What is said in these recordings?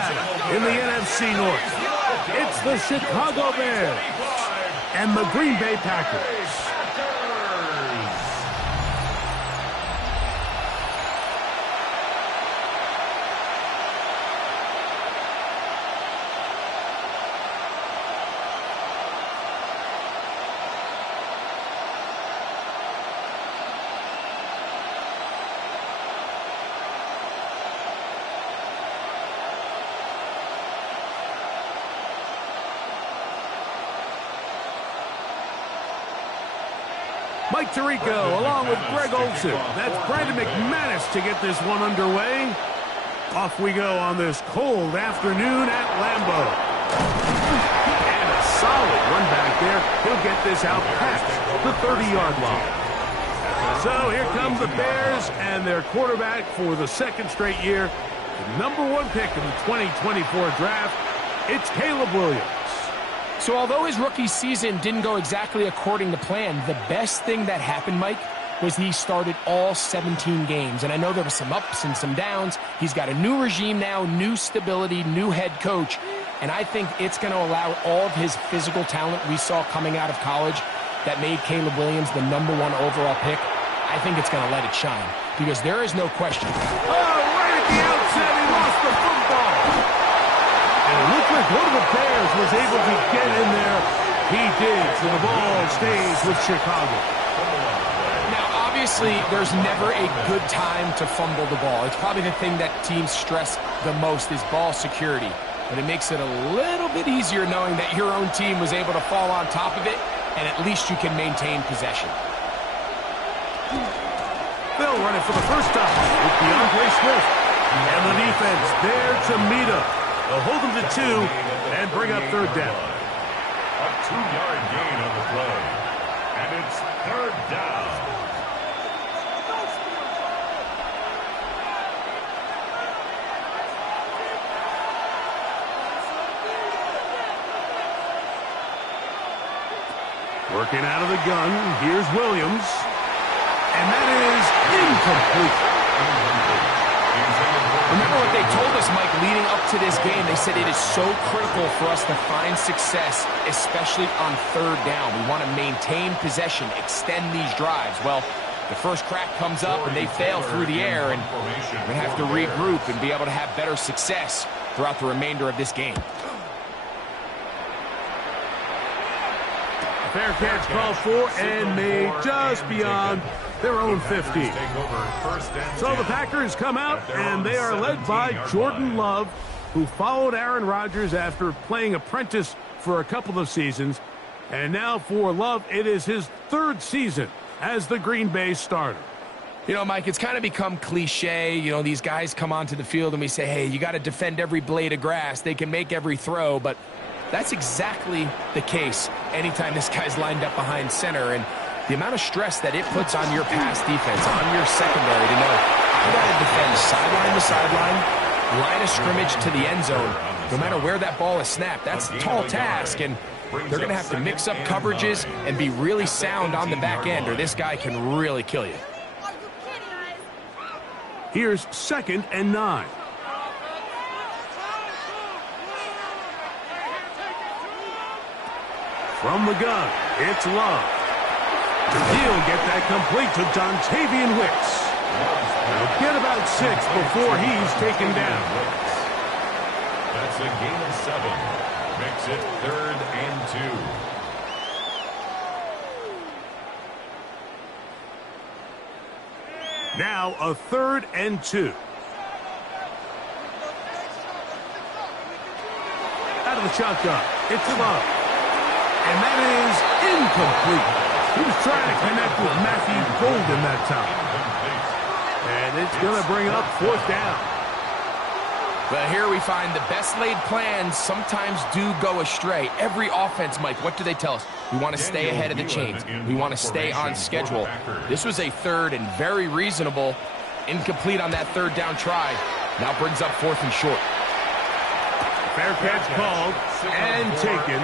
battle in the NFC North. It's the Chicago Bears and the Green Bay Packers. Mike Tirico along with Greg Olsen. That's Brandon McManus to get this one underway. Off we go on this cold afternoon at Lambeau. And a solid run back there. He'll get this out past the 30-yard line. So here comes the Bears and their quarterback for the second straight year. The #1 pick in the 2024 draft. It's Caleb Williams. So although his rookie season didn't go exactly according to plan, the best thing that happened, Mike, was he started all 17 games. And I know there were some ups and some downs. He's got a new regime now, new stability, new head coach. And I think it's going to allow all of his physical talent we saw coming out of college that made Caleb Williams the #1 overall pick. I think it's going to let it shine because there is no question. Oh, right at the outset, he lost the football. And it looked like one of the Bears was able to get in there. He did, so the ball stays with Chicago. Now, obviously, there's never a good time to fumble the ball. It's probably the thing that teams stress the most is ball security. But it makes it a little bit easier knowing that your own team was able to fall on top of it, and at least you can maintain possession. They'll run it for the first time with DeAndre Swift. And the defense there to meet up. They'll hold them to 2 and bring up third down. A 2-yard gain on the play. And it's third down. Working out of the gun, here's Williams. And that is incomplete. Remember what they told us, Mike, leading up to this game. They said it is so critical for us to find success, especially on third down. We want to maintain possession, extend these drives. Well, the first crack comes up and they fail through the air, and we're going to have to regroup and be able to have better success throughout the remainder of this game. Fair catch called for and made just beyond their own 50. So the Packers come out, and they are led by Jordan Love, who followed Aaron Rodgers after playing apprentice for a couple of seasons. And now for Love, it is his third season as the Green Bay starter. You know, Mike, it's kind of become cliche. You know, these guys come onto the field and we say, hey, you got to defend every blade of grass. They can make every throw, but that's exactly the case anytime this guy's lined up behind center. And the amount of stress that it puts on your pass defense, on your secondary to know, I got to defend sideline to sideline, line of scrimmage to the end zone, no matter where that ball is snapped. That's a tall task, and they're going to have to mix up coverages and be really sound on the back end, or this guy can really kill you. Here's 2nd and 9. From the gun, it's Love. He'll get that complete to Dontavian Wicks. He'll get about 6 before he's taken down. That's a gain of 7. Makes it 3rd and 2. Now a 3rd and 2. Out of the shotgun, it's Love. And that is incomplete. He was trying to connect with Matthew Golden that time. And it's going to bring up 4th down. But here we find the best laid plans sometimes do go astray. Every offense, Mike, what do they tell us? We want to stay ahead of the chains. We want to stay on schedule. This was a 3rd and very reasonable. Incomplete on that 3rd down try. Now brings up 4th and short. Fair catch called and taken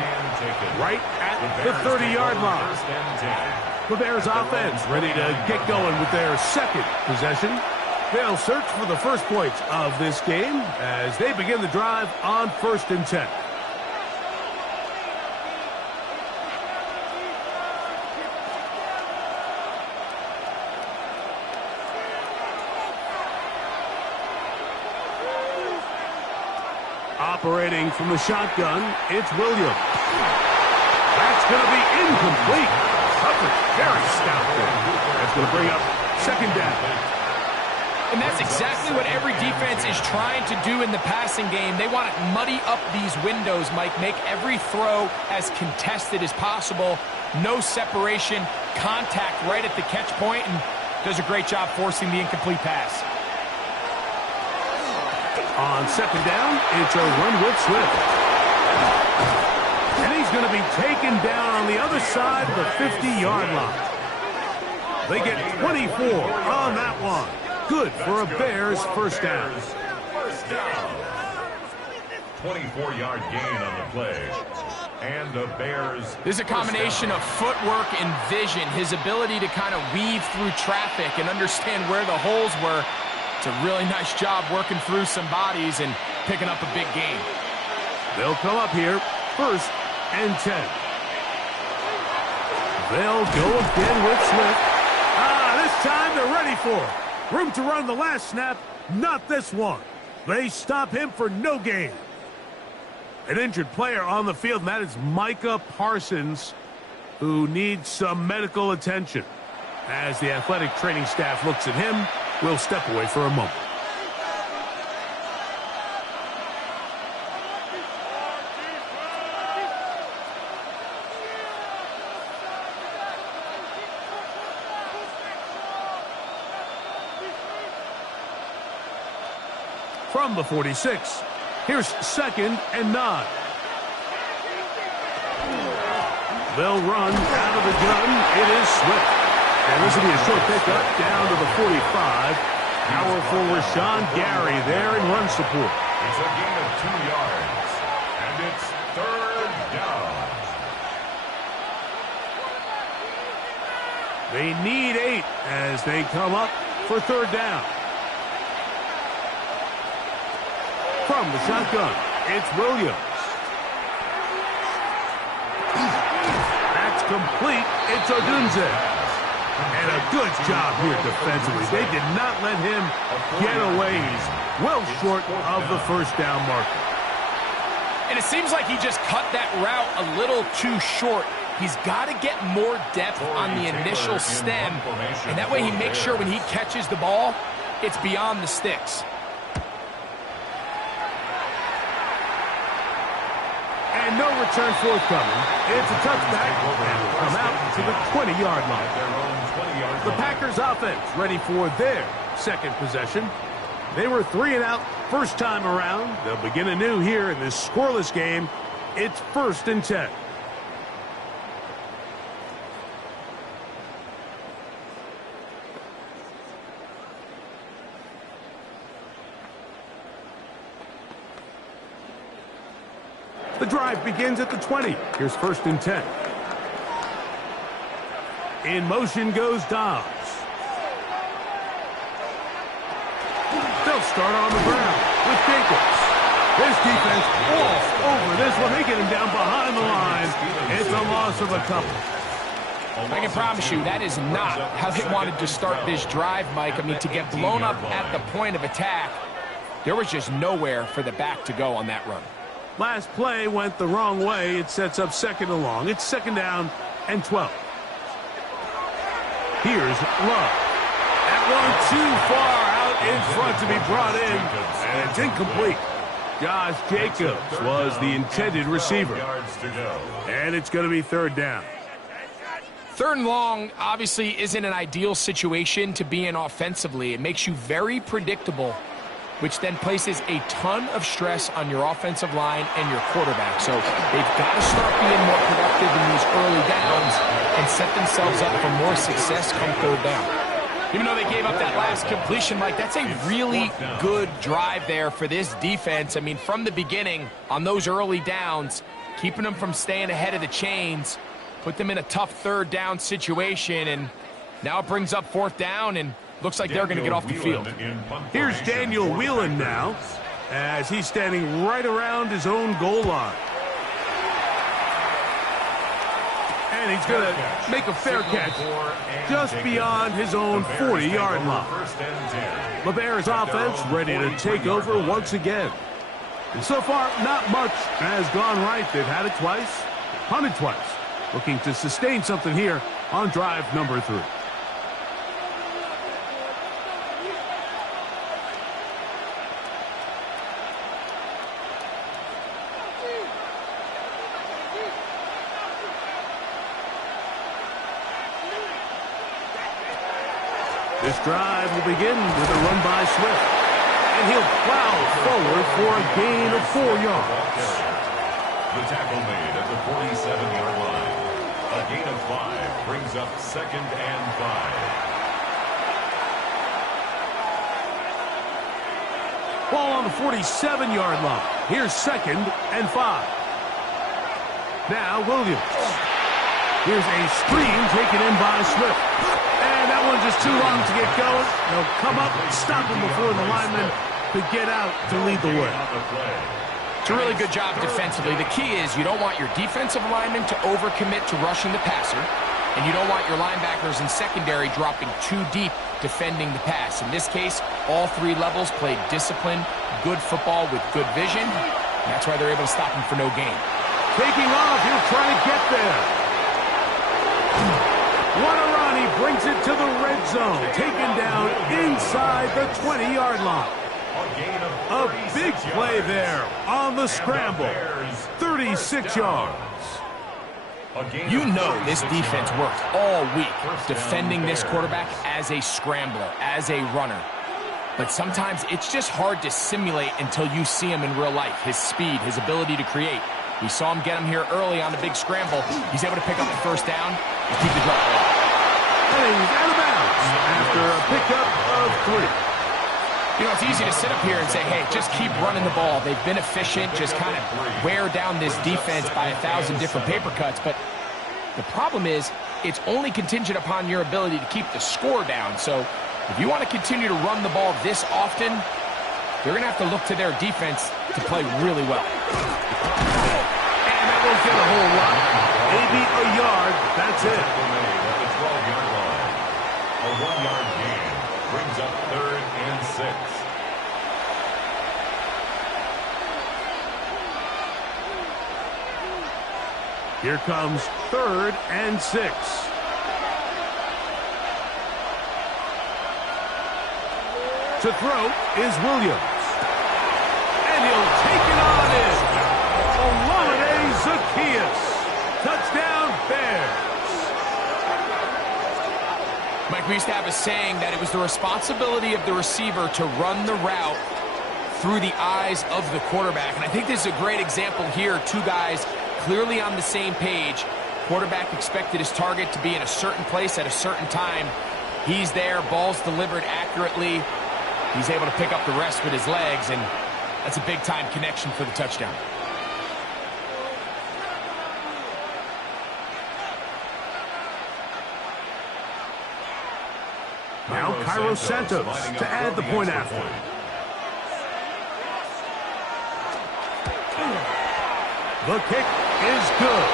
right at the 30-yard line. The Bears offense ready to get going with their 2nd possession. They'll search for the first points of this game as they begin the drive on 1st and 10. Operating from the shotgun, it's Williams. That's going to be incomplete. Coverage very stout there. That's going to bring up 2nd down. And that's exactly what every defense is trying to do in the passing game. They want to muddy up these windows, Mike, make every throw as contested as possible. No separation, contact right at the catch point, and does a great job forcing the incomplete pass. On 2nd down, it's a run with Swift. And he's going to be taken down on the other side of the 50-yard line. They get 24 on that one. Good for a Bears first down. 24-yard gain on the play. And the Bears... There's a combination of footwork and vision. His ability to kind of weave through traffic and understand where the holes were. It's a really nice job working through some bodies and picking up a big gain. They'll come up here, 1st and 10. They'll go again with Swift. This time they're ready for it. Room to run the last snap, not this one. They stop him for no gain. An injured player on the field, and that is Micah Parsons, who needs some medical attention. As the athletic training staff looks at him, we'll step away for a moment. From the 46, here's 2nd and 9. They'll run out of the gun. It is Swift. And this will be a short pickup down to the 45. Powerful Rashawn Gary there in run support. It's a gain of 2 yards. And it's 3rd down. They need 8 as they come up for 3rd down. From the shotgun, it's Williams. That's complete. It's Odunze. And a good job here defensively. They did not let him get away. He's well short of the 1st down marker. And it seems like he just cut that route a little too short. He's got to get more depth on the initial stem. And that way he makes sure when he catches the ball, it's beyond the sticks. And no return forthcoming. It's a touchback, and will come out to the 20-yard line. The Packers offense ready for their 2nd possession. They were 3 and out first time around. They'll begin anew here in this scoreless game. It's 1st and 10. The drive begins at the 20. Here's 1st and 10. In motion goes Dobbs. They'll start on the ground with Jacobs. This defense all over this one. They get him down behind the line. It's a loss of a couple. I can promise you that is not how they wanted to start this drive, Mike. I mean, to get blown up at the point of attack, there was just nowhere for the back to go on that run. Last play went the wrong way. It sets up 2nd and long. It's 2nd down and 12. Here's Love. That one too far out in front to be brought in, and it's incomplete. Josh Jacobs was the intended receiver. And it's going to be 3rd down. 3rd and long obviously isn't an ideal situation to be in offensively. It makes you very predictable, which then places a ton of stress on your offensive line and your quarterback. So they've got to start being more productive in these early downs and set themselves up for more success come 3rd down. Even though they gave up that last completion, Mike, that's a really good drive there for this defense. I mean, from the beginning, on those early downs, keeping them from staying ahead of the chains, put them in a tough 3rd down situation, and now it brings up 4th down, and Looks like they're going to get off the field. Here's Daniel Whelan now, as he's standing right around his own goal line. And he's going to make a fair catch just beyond his own 40-yard line. The Bears offense ready to take over once again. And so far, not much has gone right. They've had it twice, punted twice. Looking to sustain something here on drive number 3. This drive will begin with a run by Swift. And he'll plow forward for a gain of 4 yards. The tackle made at the 47-yard line. A gain of 5 brings up 2nd and 5. Ball on the 47-yard line. Here's 2nd and 5. Now Williams. Here's a screen taken in by Swift. And that one just too long to get going. They'll come up and stop him before the lineman could get out to lead the way. It's a really good job defensively. The key is you don't want your defensive linemen to overcommit to rushing the passer, and you don't want your linebackers in secondary dropping too deep defending the pass. In this case, all 3 levels played disciplined, good football with good vision. And that's why they're able to stop him for no gain. Taking off, he'll try to get there. What a run, he brings it to the red zone. Taken down inside the 20-yard line. A big play there on the scramble. 36 yards. You know this defense worked all week defending this quarterback as a scrambler, as a runner. But sometimes it's just hard to simulate until you see him in real life. His speed, his ability to create. We saw him get him here early on the big scramble. He's able to pick up the first down and keep the drive alive. And he's out of bounds after a pickup of 3. You know, it's easy to sit up here and say, hey, just keep running the ball. They've been efficient, just kind of wear down this defense by 1,000 different paper cuts. But the problem is it's only contingent upon your ability to keep the score down. So if you want to continue to run the ball this often, they're going to have to look to their defense to play really well. And that won't get a whole lot. Maybe a yard. That's it. A 1-yard gain brings up 3rd and 6. Here comes 3rd and 6. To throw is Williams. And he'll take it on in. Olamide Zaccheaus. Touchdown, Bears. Mike, we used to have a saying that it was the responsibility of the receiver to run the route through the eyes of the quarterback. And I think this is a great example here. 2 guys clearly on the same page. Quarterback expected his target to be in a certain place at a certain time. He's there, ball's delivered accurately. He's able to pick up the rest with his legs, and that's a big-time connection for the touchdown. Now Cairo Santos to add the point after. The kick is good,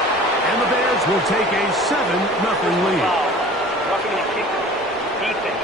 and the Bears will take a 7-0 lead. Roughing the kick, defense.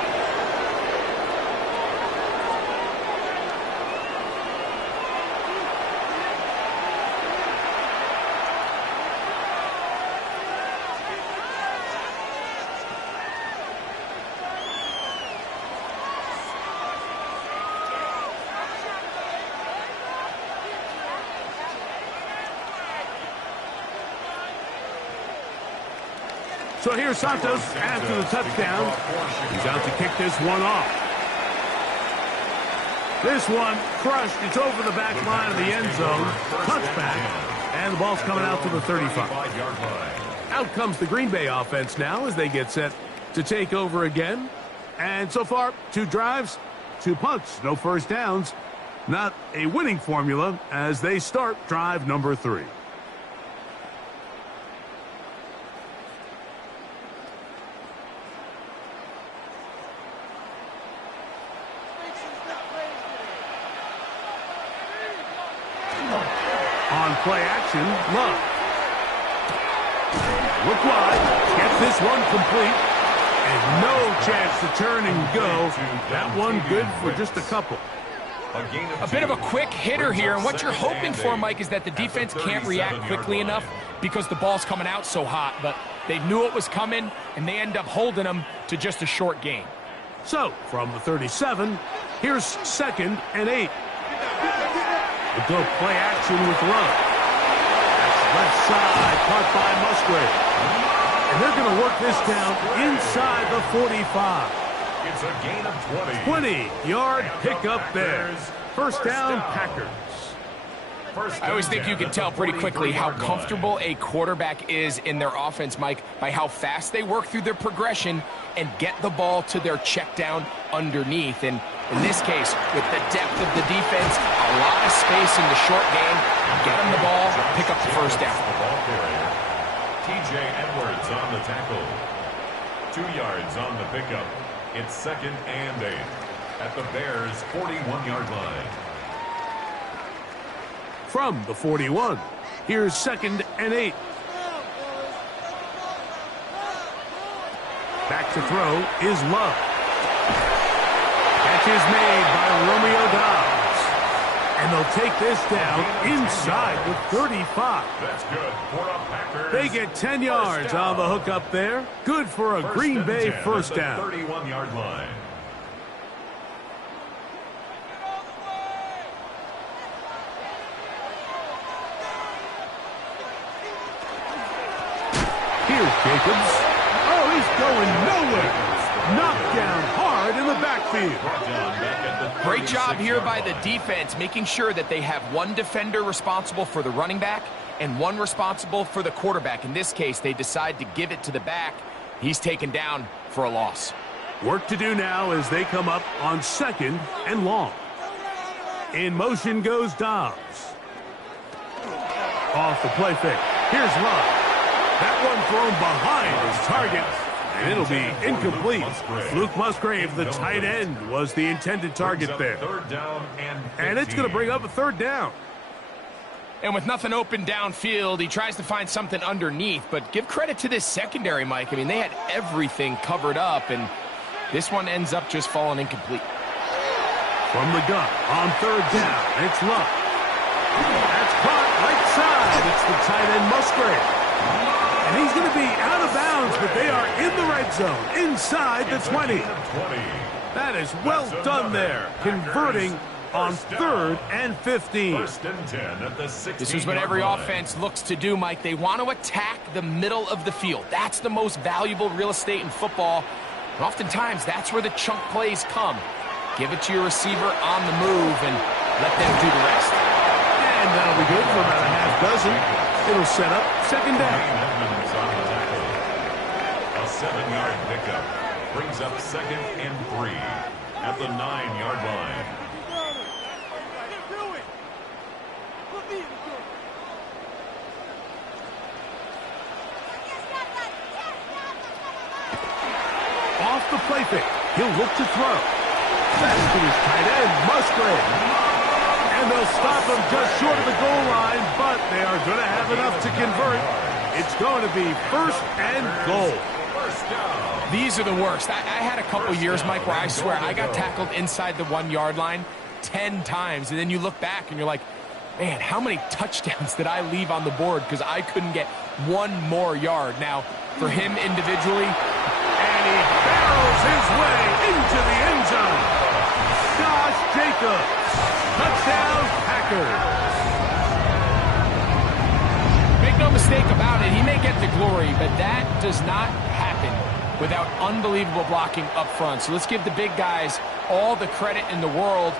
So here's Santos after the touchdown. He's out to kick this one off. This one crushed. It's over the back line of the end zone. Touchback. And the ball's coming out to the 35. Out comes the Green Bay offense now as they get set to take over again. And so far, 2 drives, 2 punts, no first downs. Not a winning formula as they start drive number 3. On play action, Love. Look wide. Gets this one complete. And no chance to turn and go. That one good for just a couple. A bit of a quick hitter here, and what you're hoping for, Mike, is that the defense can't react quickly enough because the ball's coming out so hot, but they knew it was coming, and they end up holding them to just a short gain. So, from the 37, here's 2nd and 8. We'll go play action with Love. That's left side, caught by Musgrave. And they're going to work this down inside the 45. It's a gain of 20. 20-yard pickup there. First down, Packers. I always think you can tell pretty quickly how comfortable a quarterback is in their offense, Mike, by how fast they work through their progression and get the ball to their check down underneath. And in this case, with the depth of the defense, a lot of space in the short game, get them the ball, pick up the first down. The ball carrier. T.J. Edwards on the tackle. 2 yards on the pickup. It's 2nd and 8 at the Bears' 41-yard line. From the 41, here's 2nd and 8. Back to throw is Love. Catch is made by Romeo Doubs. And they'll take this down inside the 35. That's good for a Packers. They get 10 yards on the hook up there. Good for a Green Bay first down. 31-yard line. Here's Jacobs. Oh, he's going nowhere. Knocked down hard in the backfield. Great job here by the defense, making sure that they have one defender responsible for the running back and one responsible for the quarterback. In this case, they decide to give it to the back. He's taken down for a loss. Work to do now as they come up on 2nd and long. In motion goes Dobbs. Off the play fake. Here's Love. That one thrown behind his target, and it'll be incomplete. Luke Musgrave, the tight end, was the intended target there. 3rd down and it's going to bring up a 3rd down. And with nothing open downfield, he tries to find something underneath. But give credit to this secondary, Mike. I mean, they had everything covered up, and this one ends up just falling incomplete. From the gun on 3rd down, it's Love. That's caught right side. It's the tight end Musgrave. And he's going to be out of bounds, but they are in the red zone, inside the 20. That is well done there, converting on 3rd and 15. 1st and 10 at the 16-yard This is what every offense looks to do, Mike. They want to attack the middle of the field. That's the most valuable real estate in football. And oftentimes, that's where the chunk plays come. Give it to your receiver on the move and let them do the rest. And that'll be good for about a half dozen. It'll set up 2nd down. Edmonds on the tackle. A 7-yard pickup brings up 2nd and 3 at the 9-yard line. Off the play fake. He'll look to throw. Back to his tight end, Musgrave. And they'll stop him just short of the goal line, but they are going to have enough to convert. It's going to be 1st and goal. These are the worst. I had a couple years, Mike, where I swear I got tackled inside the 1-yard line 10 times, and then you look back and you're like, man, how many touchdowns did I leave on the board because I couldn't get one more yard? Now, for him individually, and he barrels his way into the end zone. Josh Jacobs. Touchdown, Packers. Make no mistake about it, he may get the glory, but that does not happen without unbelievable blocking up front. So let's give the big guys all the credit in the world.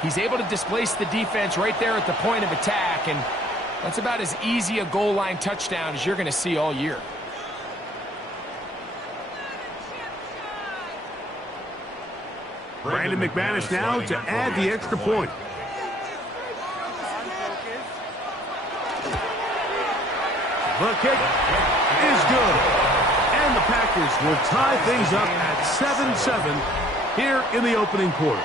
He's able to displace the defense right there at the point of attack, and that's about as easy a goal line touchdown as you're going to see all year. Brandon McManus now to add the extra point. The kick is good. And the Packers will tie things up at 7-7 here in the opening quarter.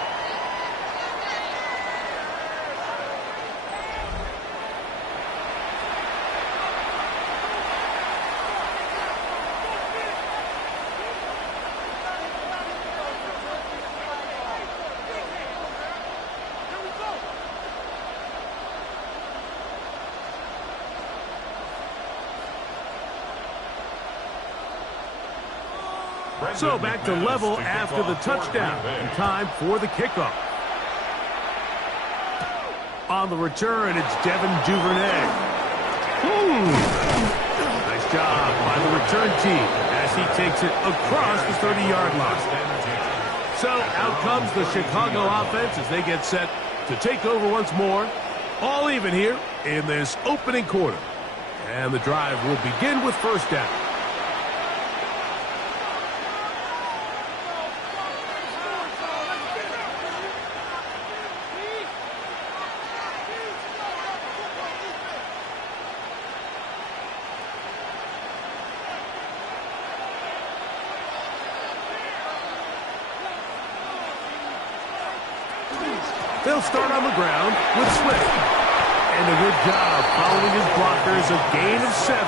So back to level after the touchdown. And time for the kickoff. On the return, it's Devin Duvernay. Nice job by the return team as he takes it across the 30-yard line. So out comes the Chicago offense as they get set to take over once more. All even here in this opening quarter. And the drive will begin with first down. They'll start on the ground with Swift. And a good job following his blockers, a gain of 7.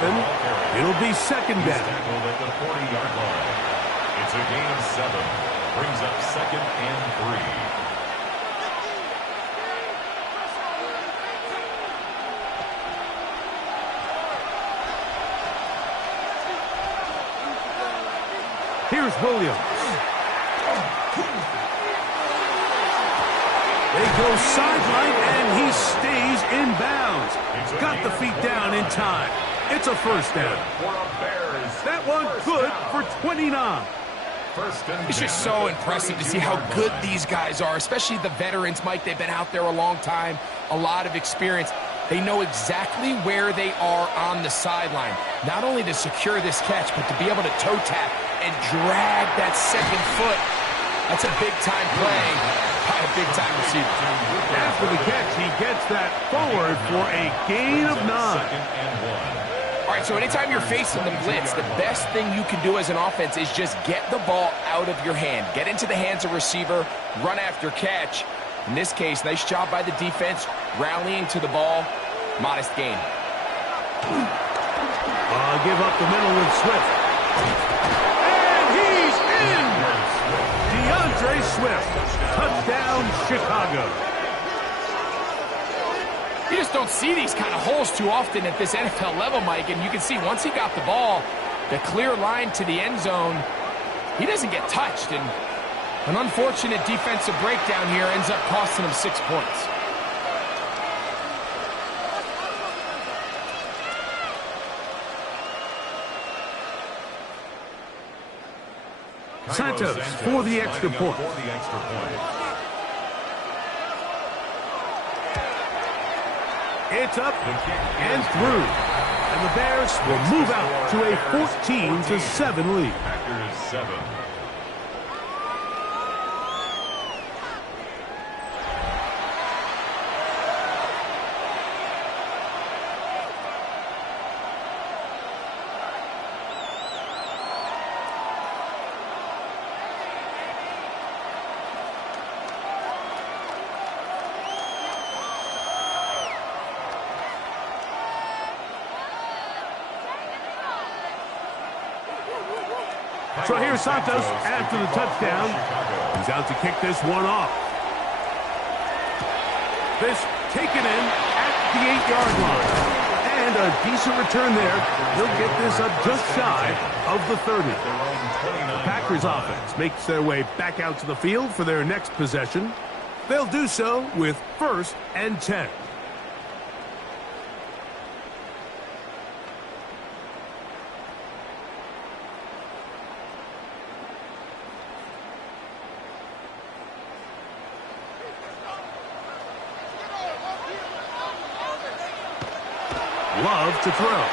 It'll be second down. At the 40-yard line. It's a gain of 7. Brings up second and 3. Here's Williams. They go sideline, and he stays in bounds. Got the feet down in time. It's a first down. That one good for 29. It's just so impressive to see how good these guys are, especially the veterans, Mike. They've been out there a long time, a lot of experience. They know exactly where they are on the sideline, not only to secure this catch, but to be able to toe tap and drag that second foot. That's a big-time play by a big-time receiver. After the catch, he gets that forward for a gain of 9. All right, so anytime you're facing the blitz, the best thing you can do as an offense is just get the ball out of your hand. Get into the hands of receiver, run after catch. In this case, nice job by the defense, rallying to the ball. Modest gain. Give up the middle with Swift. And he's in! DeAndre Swift. Touchdown, Chicago. You just don't see these kind of holes too often at this NFL level, Mike. And you can see once he got the ball, the clear line to the end zone, he doesn't get touched. And an unfortunate defensive breakdown here ends up costing him 6 points. Santos for the extra point. It's up and through. And the Bears will move out to a 14-7 lead. Packers 7. So here's Santos after the touchdown. He's out to kick this one off. This taken in at the 8-yard line. And a decent return there. He'll get this up just shy of the 30. The Packers offense makes their way back out to the field for their next possession. They'll do so with 1st and 10. Love to throw.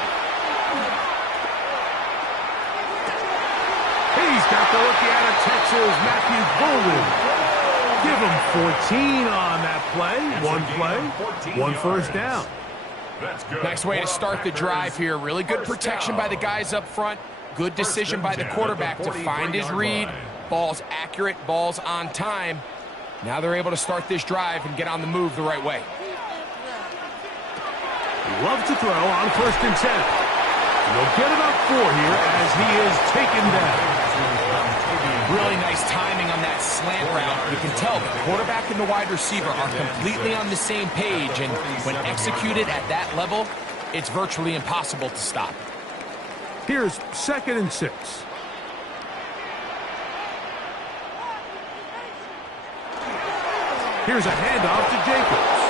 He's got the rookie out of Texas, Matthew Golden. Give him 14 on that play. One play, 1 first down. Nice way to start the drive here. Really good protection by the guys up front. Good decision by the quarterback to find his read. Ball's accurate, ball's on time. Now they're able to start this drive and get on the move the right way. Love to throw on 1st and 10. They'll get about 4 here as he is taken down. Really nice timing on that slant route. You can tell the quarterback and the wide receiver are completely on the same page, and when executed at that level, it's virtually impossible to stop. Here's 2nd and 6. Here's a handoff to Jacobs.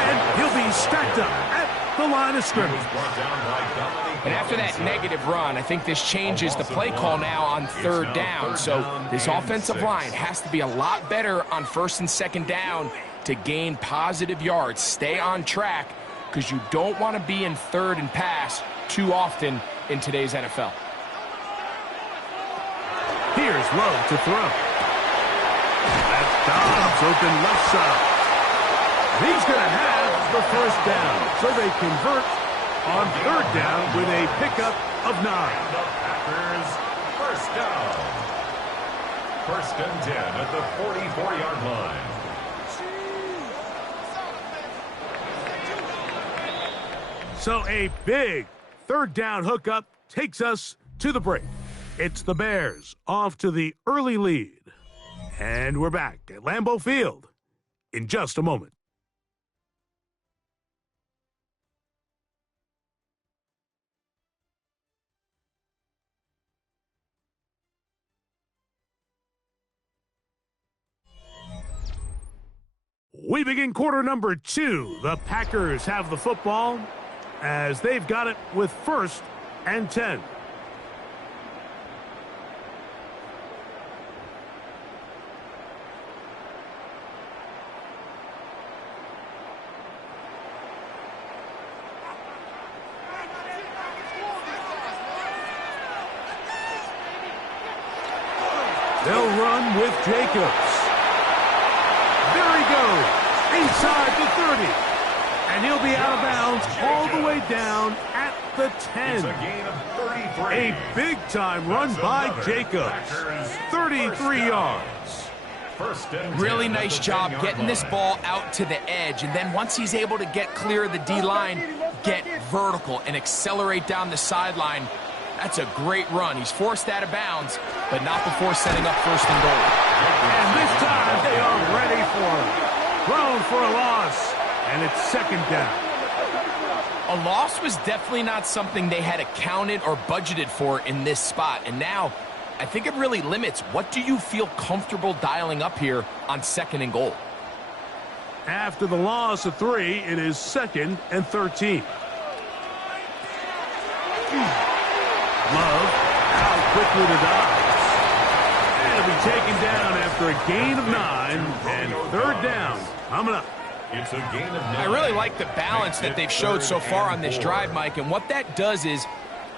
And he'll be stacked up at the line of scrimmage. And after that negative run, I think this changes the play call now on third down. So this offensive line has to be a lot better on first and second down to gain positive yards. Stay on track because you don't want to be in third and pass too often in today's NFL. Here's Lowe to throw. That's Dobbs open left side. He's going to have the first down. So they convert on third down with a pickup of 9. The Packers first down. First and 10 at the 44-yard line. So a big third down hookup takes us to the break. It's the Bears off to the early lead. And we're back at Lambeau Field in just a moment. We begin quarter number 2. The Packers have the football as they've got it with first and 10. They'll run with Jacobs. There he goes, inside the 30. And he'll be out of bounds all the way down at the 10. It's a gain of 33. A big-time run by Jacobs. 33 yards. First and 10 Really at nice the job 10-yard getting this line. ball out to the edge. And then once he's able to get clear of the D-line, get vertical and accelerate down the sideline. That's a great run. He's forced out of bounds, but not before setting up first and goal. And this time they are ready for him. Thrown for a loss, and it's second down. A loss was definitely not something they had accounted or budgeted for in this spot. And now, I think it really limits what do you feel comfortable dialing up here on second and goal. After the loss of 3, it is second and 13. Love out quickly to Dobbs. And it'll be taken down after a gain of 9 and third down coming up. It's a gain of 9. I really like the balance that they've showed so far on this drive, Mike, and what that does is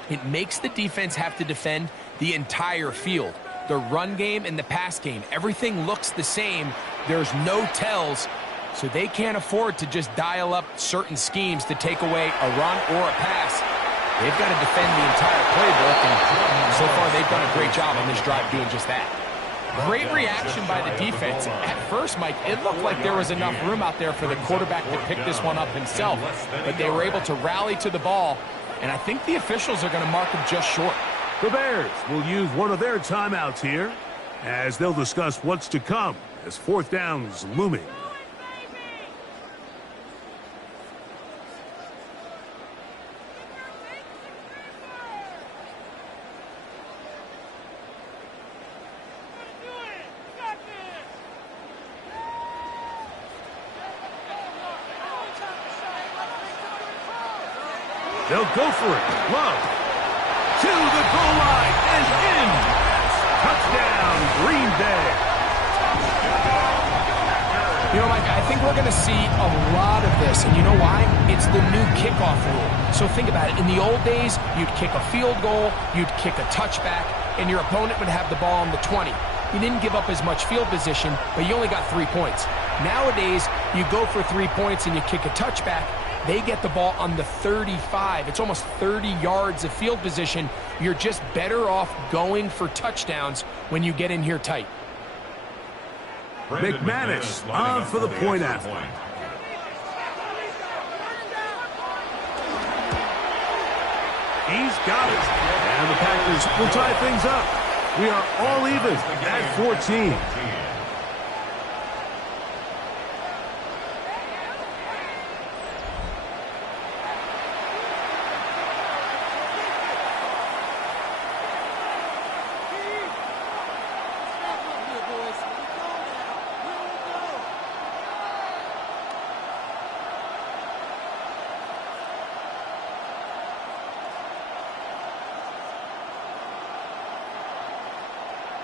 it makes the defense have to defend the entire field. The run game and the pass game, everything looks the same. There's no tells, so they can't afford to just dial up certain schemes to take away a run or a pass. They've got to defend the entire playbook, and so far they've done a great job on this drive doing just that. Great reaction by the defense. At first, Mike, it looked like there was enough room out there for the quarterback to pick this one up himself, but they were able to rally to the ball, and I think the officials are going to mark him just short. The Bears will use one of their timeouts here as they'll discuss what's to come as fourth down's looming. They'll go for it. Love to the goal line and in. Touchdown, Green Bay. You know, Mike, I think we're going to see a lot of this, and you know why? It's the new kickoff rule. So think about it. In the old days, you'd kick a field goal, you'd kick a touchback, and your opponent would have the ball on the 20. You didn't give up as much field position, but you only got 3 points. Nowadays, you go for 3 points and you kick a touchback. They get the ball on the 35. It's almost 30 yards of field position. You're just better off going for touchdowns when you get in here tight. McManus on for the point after. He's got it. And the Packers will tie things up. We are all even at 14.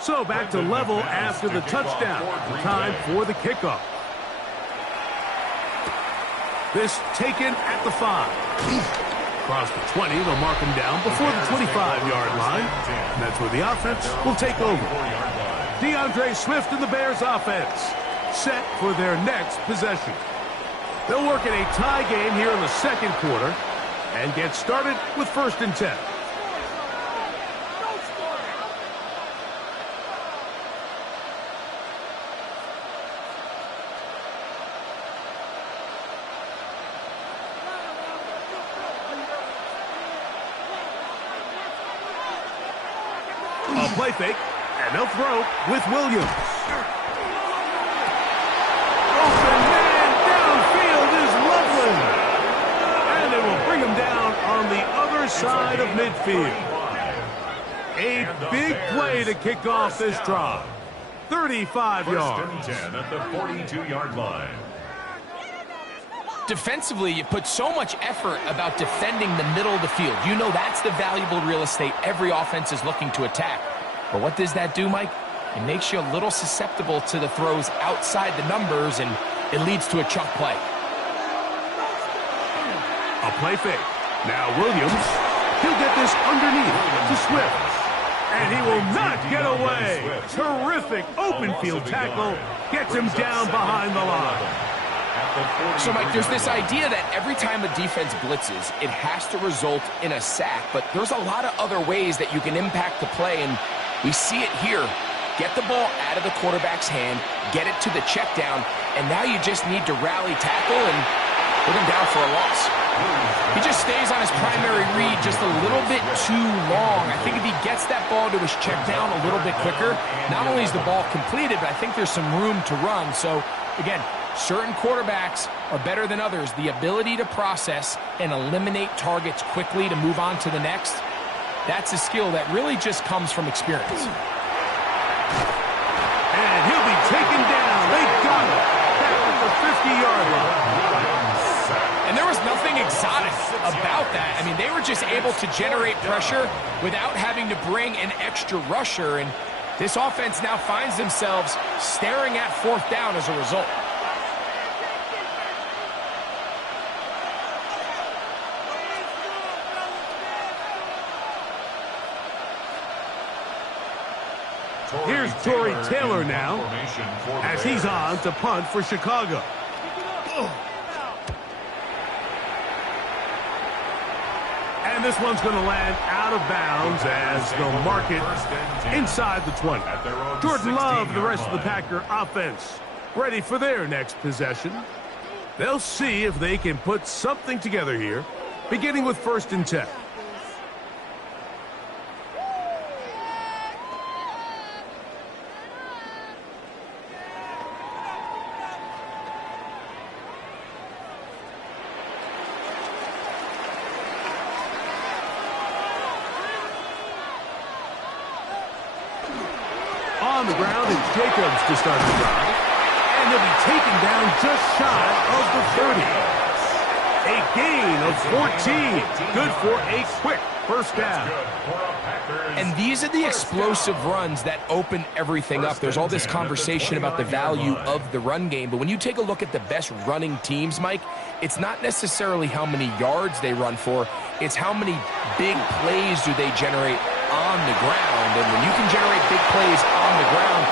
So back to level after the touchdown. Time for the kickoff. This taken at the 5. Across the 20, they'll mark him down before the 25-yard line. And that's where the offense will take over. DeAndre Swift and the Bears offense set for their next possession. They'll work in a tie game here in the second quarter and get started with 1st and 10. A play fake, and they'll throw with Williams. Open man downfield is Loveland. And they will bring him down on the other side of midfield. A big play to kick off this drive. 35 yards. 1st and 10 at the 42-yard line. Defensively, you put so much effort about defending the middle of the field. You know that's the valuable real estate every offense is looking to attack. But what does that do, Mike? It makes you a little susceptible to the throws outside the numbers, and it leads to a chunk play. A play fake. Now Williams. He'll get this underneath to Swift. And he will not get away. Terrific open field tackle. Gets him down behind the line. So, Mike, there's this idea that every time a defense blitzes, it has to result in a sack. But there's a lot of other ways that you can impact the play, and we see it here. Get the ball out of the quarterback's hand, get it to the check down, and now you just need to rally tackle and put him down for a loss. He just stays on his primary read just a little bit too long. I think if he gets that ball to his check down a little bit quicker, not only is the ball completed, but I think there's some room to run. So, again, certain quarterbacks are better than others. The ability to process and eliminate targets quickly to move on to the next, that's a skill that really just comes from experience. And he'll be taken down. They got him back at the 50-yard line. And there was nothing exotic about that. I mean, they were just able to generate pressure without having to bring an extra rusher. And this offense now finds themselves staring at 4th down as a result. Here's Tory Taylor now as he's on to punt for Chicago. And this one's going to land out of bounds as they'll mark it inside the 20. Jordan Love, the rest of the Packer offense, ready for their next possession. They'll see if they can put something together here, beginning with 1st and 10. On the ground, it's Jacobs to start the drive. And they'll be taken down just shy of the 30. A gain of 14. Good for a quick 1st down. And these are the explosive runs that open everything up. There's all this conversation about the value of the run game, but when you take a look at the best running teams, Mike, it's not necessarily how many yards they run for, it's how many big plays do they generate on the ground. And when you can generate big plays on the ground,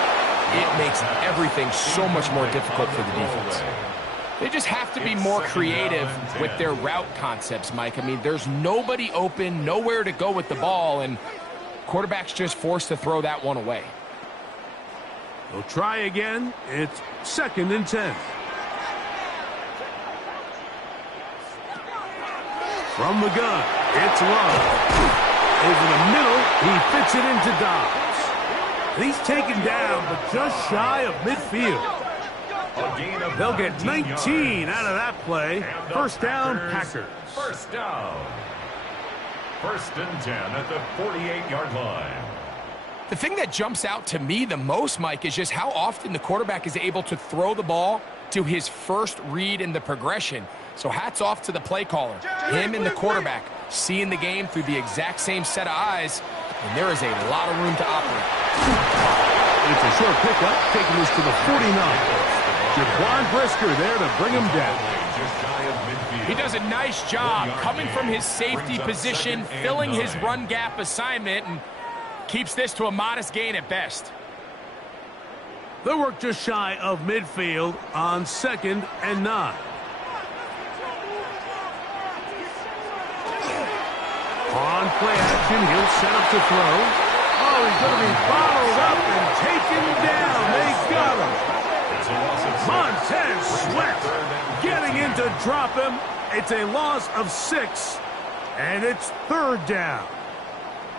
it makes everything so much more difficult for the defense. They just have to be more creative with their route concepts, Mike. I mean, there's nobody open, nowhere to go with the ball, and quarterback's just forced to throw that one away. They'll try again. It's 2nd and 10. From the gun, it's Love. Over the middle, he fits it into Dobbs. And he's taken down, but just shy of midfield. They'll get 19 out of that play. 1st down, Packers. 1st down. 1st and 10 at the 48-yard line. The thing that jumps out to me the most, Mike, is just how often the quarterback is able to throw the ball to his first read in the progression. So hats off to the play caller. Him and the quarterback seeing the game through the exact same set of eyes, and there is a lot of room to operate. It's a short pickup, taking us to the 49. Jaquan Brisker there to bring him down. He does a nice job coming from his safety position, filling his run gap assignment, and keeps this to a modest gain at best. They work just shy of midfield on 2nd and 9. On play action, he'll set up to throw. Oh, he's going to be bottled up and taken down. They got him. Montez Sweat getting in to drop him. It's a loss of 6, and it's 3rd down.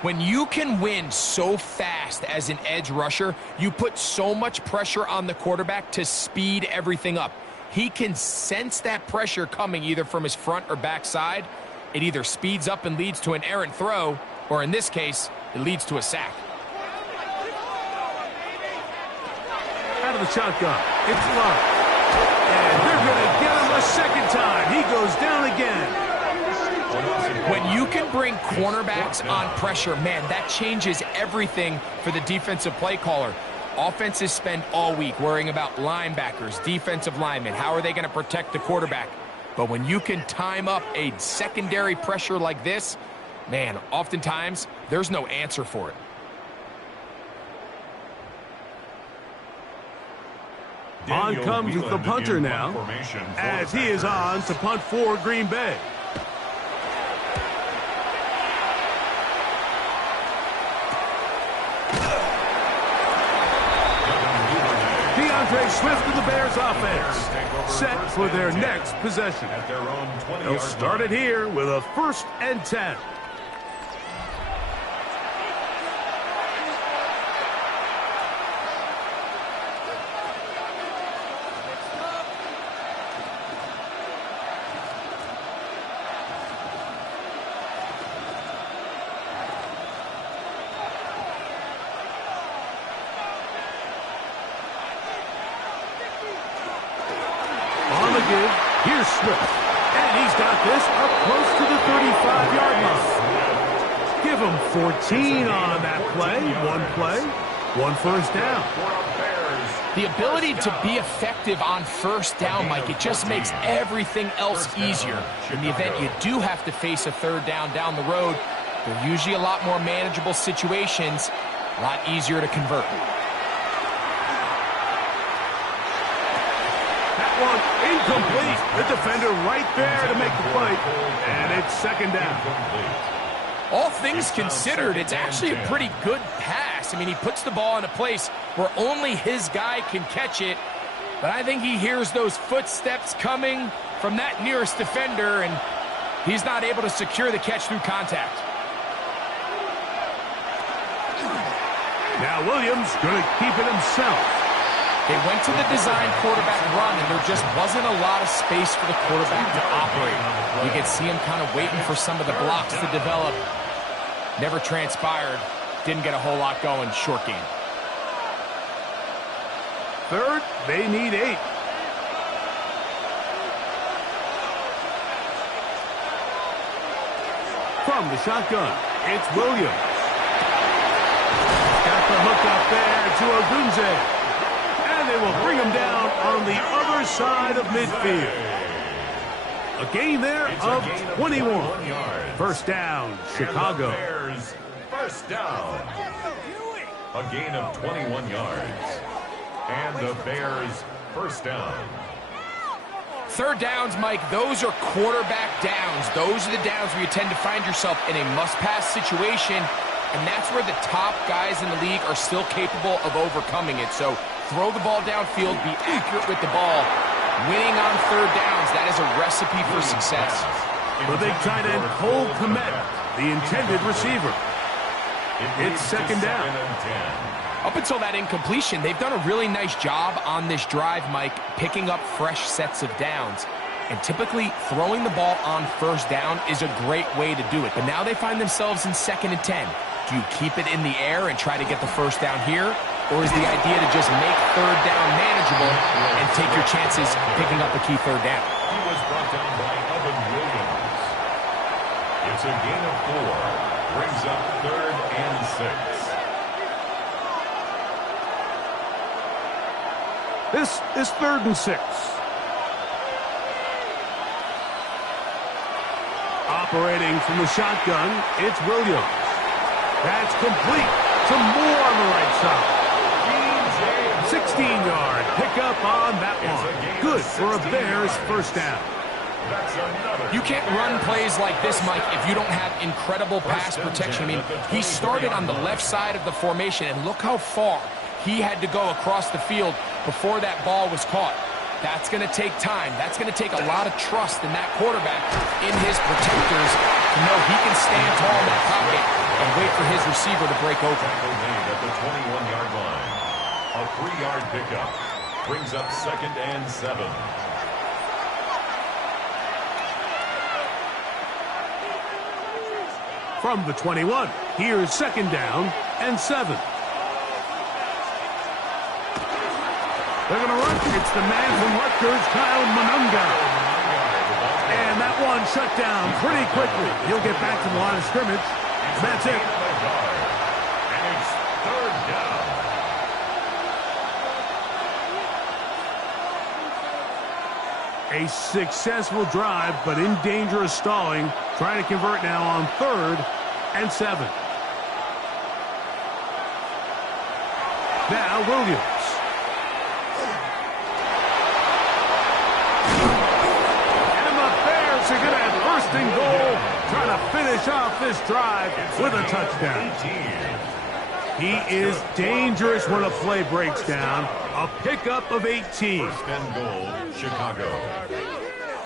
When you can win so fast as an edge rusher, you put so much pressure on the quarterback to speed everything up. He can sense that pressure coming either from his front or back side. It either speeds up and leads to an errant throw, or in this case, it leads to a sack. Out of the shotgun, it's Love. And they're going to get him a 2nd time. He goes down again. When you can bring cornerbacks on pressure, man, that changes everything for the defensive play caller. Offenses spend all week worrying about linebackers, defensive linemen. How are they going to protect the quarterback? But when you can time up a secondary pressure like this, man, oftentimes there's no answer for it. On comes the punter now, as he is on to punt for Green Bay. DeAndre Swift of the Bears offense, set for their next possession. They'll start it here with a 1st and 10. Here's Swift, and he's got this up close to the 35-yard line. Give him 14 on that play. One first down. The ability to be effective on 1st down, Mike, it just makes everything else easier. In the event you do have to face a 3rd down the road, they're usually a lot more manageable situations, a lot easier to convert. One incomplete. The defender right there to make the play. And it's 2nd down. All things considered, it's actually a pretty good pass. I mean, he puts the ball in a place where only his guy can catch it. But I think he hears those footsteps coming from that nearest defender, and he's not able to secure the catch through contact. Now Williams going to keep it himself. They went to the design quarterback run, and there just wasn't a lot of space for the quarterback to operate. You could see him kind of waiting for some of the blocks to develop. Never transpired. Didn't get a whole lot going. Short game. 3rd, they need 8. From the shotgun, it's Williams. Got the hook up there to Ogunze. And they will bring him down on the other side of midfield. A gain there of 21. 1st down, Chicago. First down. A gain of 21 yards. And the Bears 1st down. 3rd downs, Mike, those are quarterback downs. Those are the downs where you tend to find yourself in a must-pass situation, and that's where the top guys in the league are still capable of overcoming it. So throw the ball downfield, be accurate with the ball. Winning on 3rd downs, that is a recipe for success. The big tight end, Cole Kmet, the intended receiver. It's 2nd down. Up until that incompletion, they've done a really nice job on this drive, Mike, picking up fresh sets of downs. And typically, throwing the ball on 1st down is a great way to do it. But now they find themselves in 2nd and 10. Do you keep it in the air and try to get the 1st down here? Or is the idea to just make 3rd down manageable and take your chances picking up a key 3rd down? He was brought down by Evan Williams. It's a gain of 4. Brings up 3rd and 6. This is 3rd and 6. Operating from the shotgun, it's Williams. That's complete. Some more on the right side. 16-yard pickup on that one. Good for a Bears first down. You can't run plays like this, Mike, if you don't have incredible pass protection. I mean, he started on the left side of the formation, and look how far he had to go across the field before that ball was caught. That's going to take time. That's going to take a lot of trust in that quarterback, in his protectors, to know he can stand tall in that pocket and wait for his receiver to break open. At the 21-yard line. A 3-yard pickup brings up 2nd and 7. From the 21, here's 2nd down and 7. They're going to run. It's the man from Rutgers, Kyle Monunga. And that one shut down pretty quickly. He'll get back to the line of scrimmage. That's it. And it's 3rd down. A successful drive, but in danger of stalling. Trying to convert now on 3rd and 7. Now Williams. And the Bears are going to have 1st and goal. Trying to finish off this drive with a touchdown. He is dangerous when a play breaks down. A pickup of 18. 1st and goal, Chicago.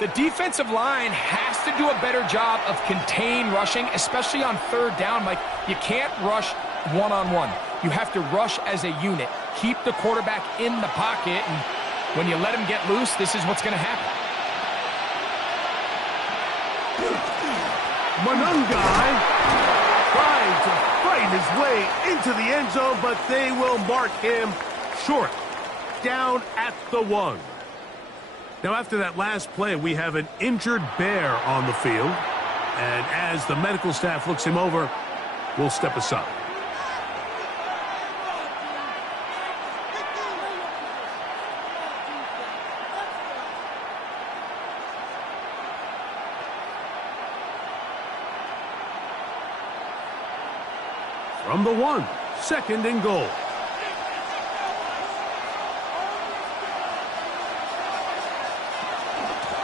The defensive line has to do a better job of contain rushing, especially on 3rd down. Mike, you can't rush one-on-one. You have to rush as a unit. Keep the quarterback in the pocket, and when you let him get loose, this is what's going to happen. Monungai trying to fight his way into the end zone, but they will mark him short. Down at the 1. Now, after that last play, we have an injured Bear on the field. And as the medical staff looks him over, we'll step aside. From the 1, 2nd and goal.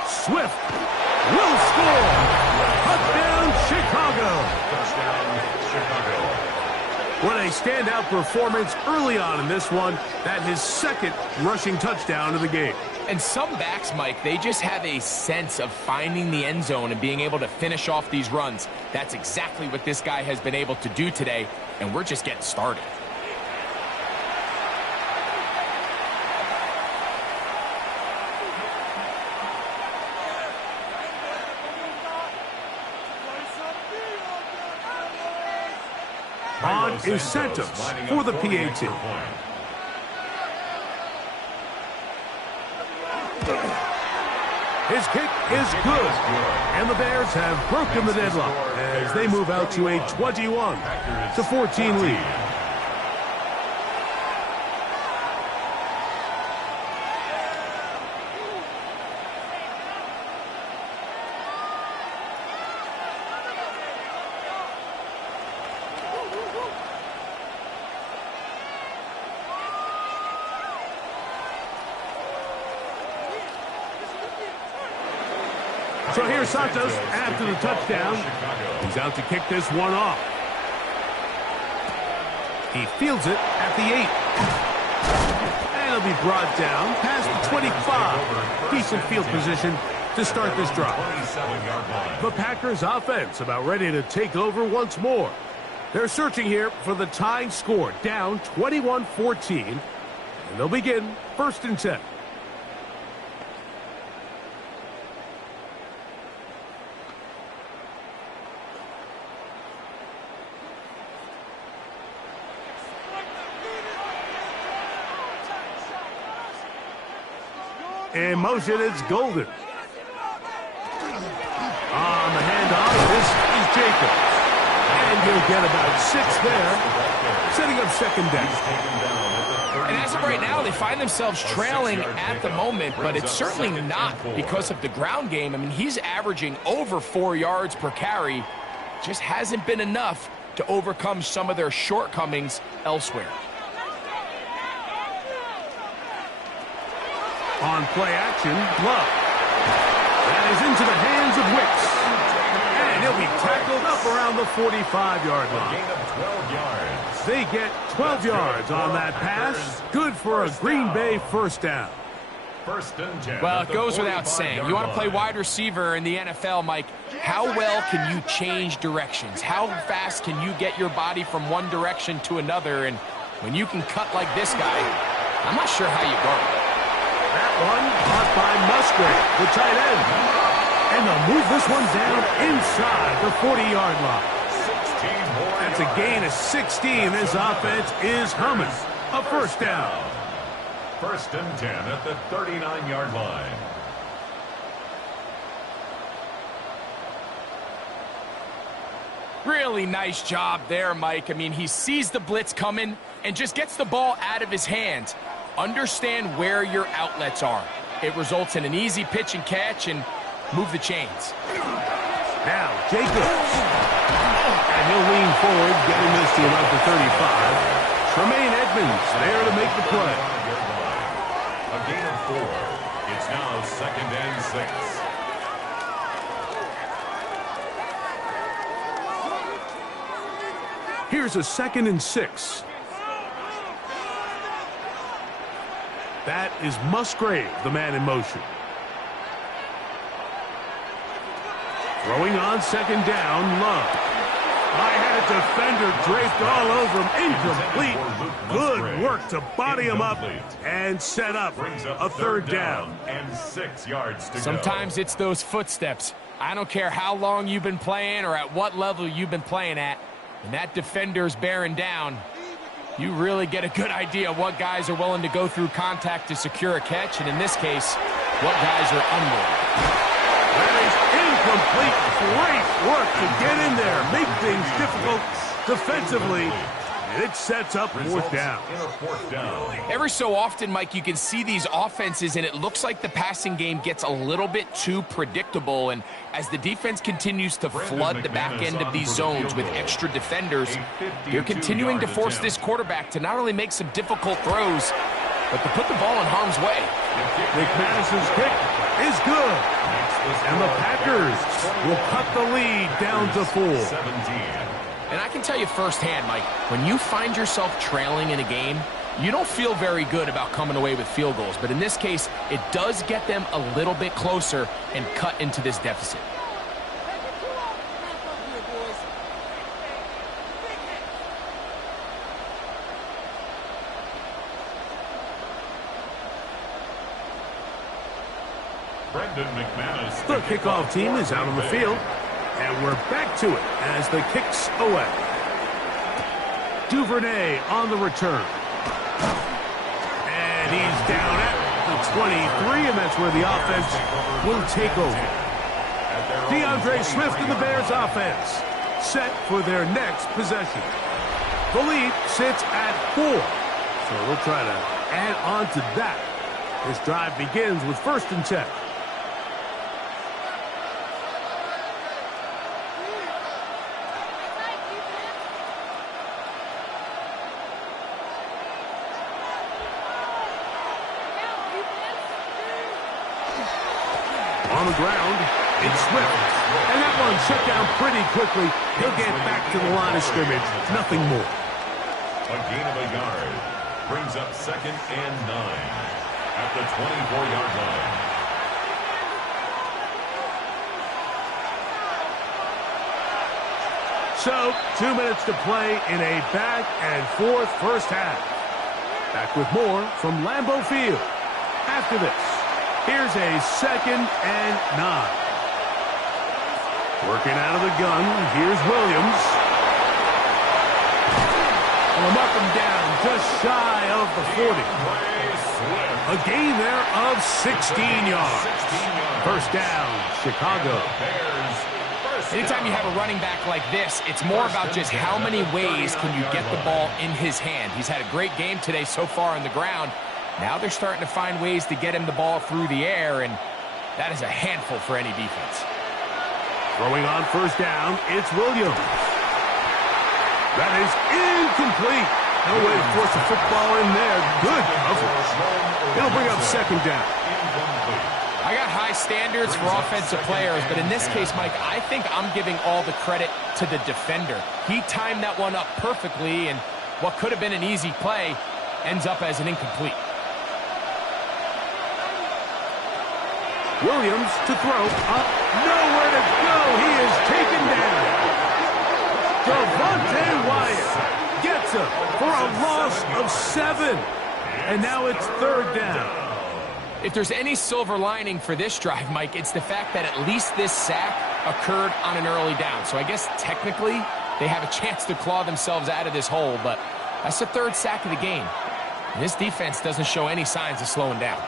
Swift will score. Touchdown, Chicago. Touchdown, Chicago. What a standout performance early on in this one. That his 2nd rushing touchdown of the game. And some backs, Mike, they just have a sense of finding the end zone and being able to finish off these runs. That's exactly what this guy has been able to do today, and we're just getting started. On is Santos for the PAT. His kick is good. And the Bears have broken the deadlock as they move out to a 21-14 lead. So here's Santos after the touchdown. He's out to kick this one off. He fields it at the 8. And he'll be brought down past the 25. Decent field position to start this drive. The Packers offense about ready to take over once more. They're searching here for the tying score, down 21-14. And they'll begin 1st and 10. In motion, it's Golden. On the handoff, this is Jacobs. And he'll get about 6 there, setting up 2nd down. And as of right now, they find themselves trailing at the moment, but it's certainly not because of the ground game. I mean, he's averaging over 4 yards per carry. Just hasn't been enough to overcome some of their shortcomings elsewhere. On play action, Love. That is into the hands of Wicks. And he'll be tackled up around the 45-yard line. Gain of 12 yards. They get 12 yards on that pass. Good for a Green Bay first down. First and 10. Well, it goes without saying. You want to play wide receiver in the NFL, Mike, how well can you change directions? How fast can you get your body from one direction to another? And when you can cut like this guy, I'm not sure how you guard. That one caught by Musgrave, the tight end. And they'll move this one down inside the 40-yard line. That's a gain of 16. This offense is humming. A first down. First and 10 at the 39-yard line. Really nice job there, Mike. I mean, he sees the blitz coming and just gets the ball out of his hands. Understand where your outlets are. It results in an easy pitch and catch and move the chains. Now, Jacobs. And he'll lean forward, getting this to about the 35. Tremaine Edmonds there to make the play. A gain of 4. It's now second and 6. Here's a second and 6. That is Musgrave, the man in motion. Throwing on second down, Love. I had a defender draped all over him. Incomplete. Good work to body him up and set up a third down. And 6 yards to go. Sometimes it's those footsteps. I don't care how long you've been playing or at what level you've been playing at. When that defender's bearing down, you really get a good idea of what guys are willing to go through contact to secure a catch, and in this case, what guys are unwilling. That is incomplete. Great work to get in there, make things difficult defensively, and it sets up fourth down. Every so often, Mike, you can see these offenses, and it looks like the passing game gets a little bit too predictable, and as the defense continues to flood the back end of these zones with extra defenders, you're continuing to force this quarterback to not only make some difficult throws, but to put the ball in harm's way. McManus's kick is good. And the Packers will cut the lead down to 4. And I can tell you firsthand, Mike, when you find yourself trailing in a game, you don't feel very good about coming away with field goals. But in this case, it does get them a little bit closer and cut into this deficit. Brendan McManus. The kickoff team is out on the field, and we're back to it as the kick's away. Duvernay on the return. And he's down at the 23, and that's where the offense will take over. DeAndre Swift and the Bears offense set for their next possession. The lead sits at 4, so we'll try to add on to that. This drive begins with first and 10. On the ground, it's Swift. And that one shut down pretty quickly. He'll get back to the line of scrimmage. Nothing more. A gain of a yard brings up second and 9 at the 24-yard line. So, 2 minutes to play in a back-and-forth first half. Back with more from Lambeau Field. After this, here's a second and 9. Working out of the gun, here's Williams. And they'll mark him down just shy of the 40. A gain there of 16 yards. First down, Chicago. Bears first Anytime you have a running back like this, it's more about just how many ways can you get the ball in his hand. He's had a great game today so far on the ground. Now they're starting to find ways to get him the ball through the air, and that is a handful for any defense. Throwing on first down, it's Williams. That is incomplete. No way to force the football in there. Good coverage. It'll bring up second down. I got high standards for offensive players, but in this case, Mike, I think I'm giving all the credit to the defender. He timed that one up perfectly, and what could have been an easy play ends up as an incomplete. Williams to throw. Up. Nowhere to go. He is taken down. Devontae Wyatt gets him for a loss of 7. And now it's third down. If there's any silver lining for this drive, Mike, it's the fact that at least this sack occurred on an early down. So I guess technically they have a chance to claw themselves out of this hole, but that's the third sack of the game. And this defense doesn't show any signs of slowing down.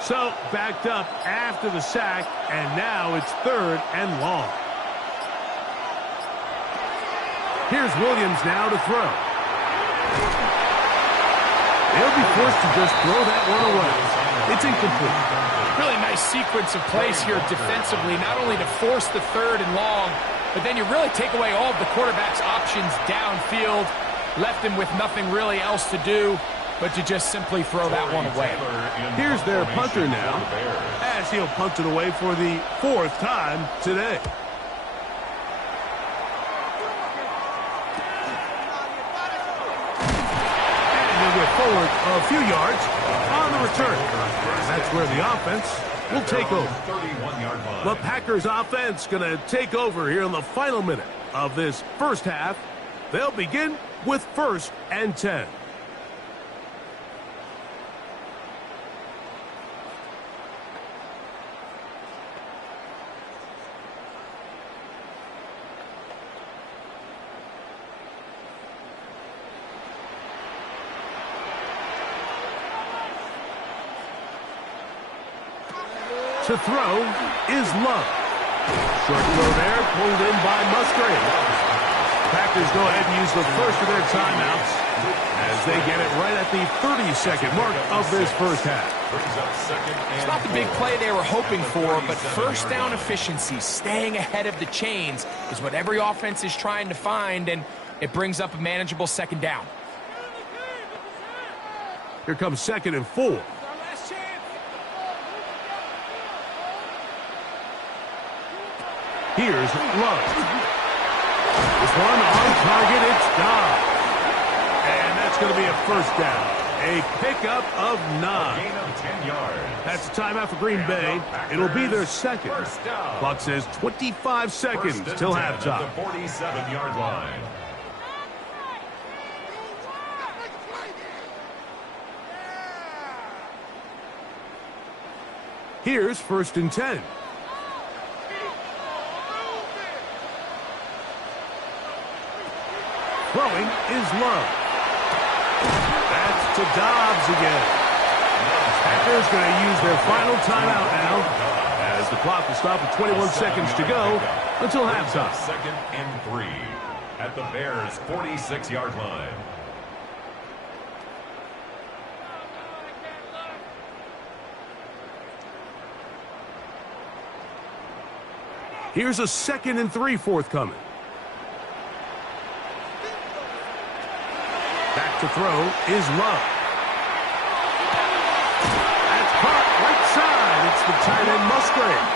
So backed up after the sack, and now it's third and long. Here's Williams now to throw. They'll be forced to just throw that one away. It's incomplete. Really nice sequence of plays here defensively, not only to force the third and long, but then you really take away all of the quarterback's options downfield, left him with nothing really else to do but to just simply throw that one away. Here's their punter now, as he'll punt it away for the 4th time today. Forward a few yards on the return. That's where the offense will take over. The Packers offense going to take over here in the final minute of this first half. They'll begin with 1st and 10. To throw is Love. Short throw there, pulled in by Musgrave. Packers go ahead and use the first of their timeouts as they get it right at the 30-second mark of this first half. It's not the big play they were hoping for, but first down efficiency, staying ahead of the chains, is what every offense is trying to find, and it brings up a manageable second down. Here comes 2nd and 4. Here's Love. This one on target, it's Dobbs. And that's going to be a first down. A pickup of 9. Gain of 10 yards. That's a timeout for Green Bay. It'll be their second. Clock says 25 seconds till halftime. At the 47-yard line. Here's 1st and 10. Throwing is Love. That's to Dobbs again. Packers going to use their final timeout now as the clock will stop at 21 seconds to go until halftime. 2nd and 3 at the Bears' 46-yard line. Here's a 2nd and 3 forthcoming. Back to throw is Love. That's caught right side. It's the tight end Musgrave.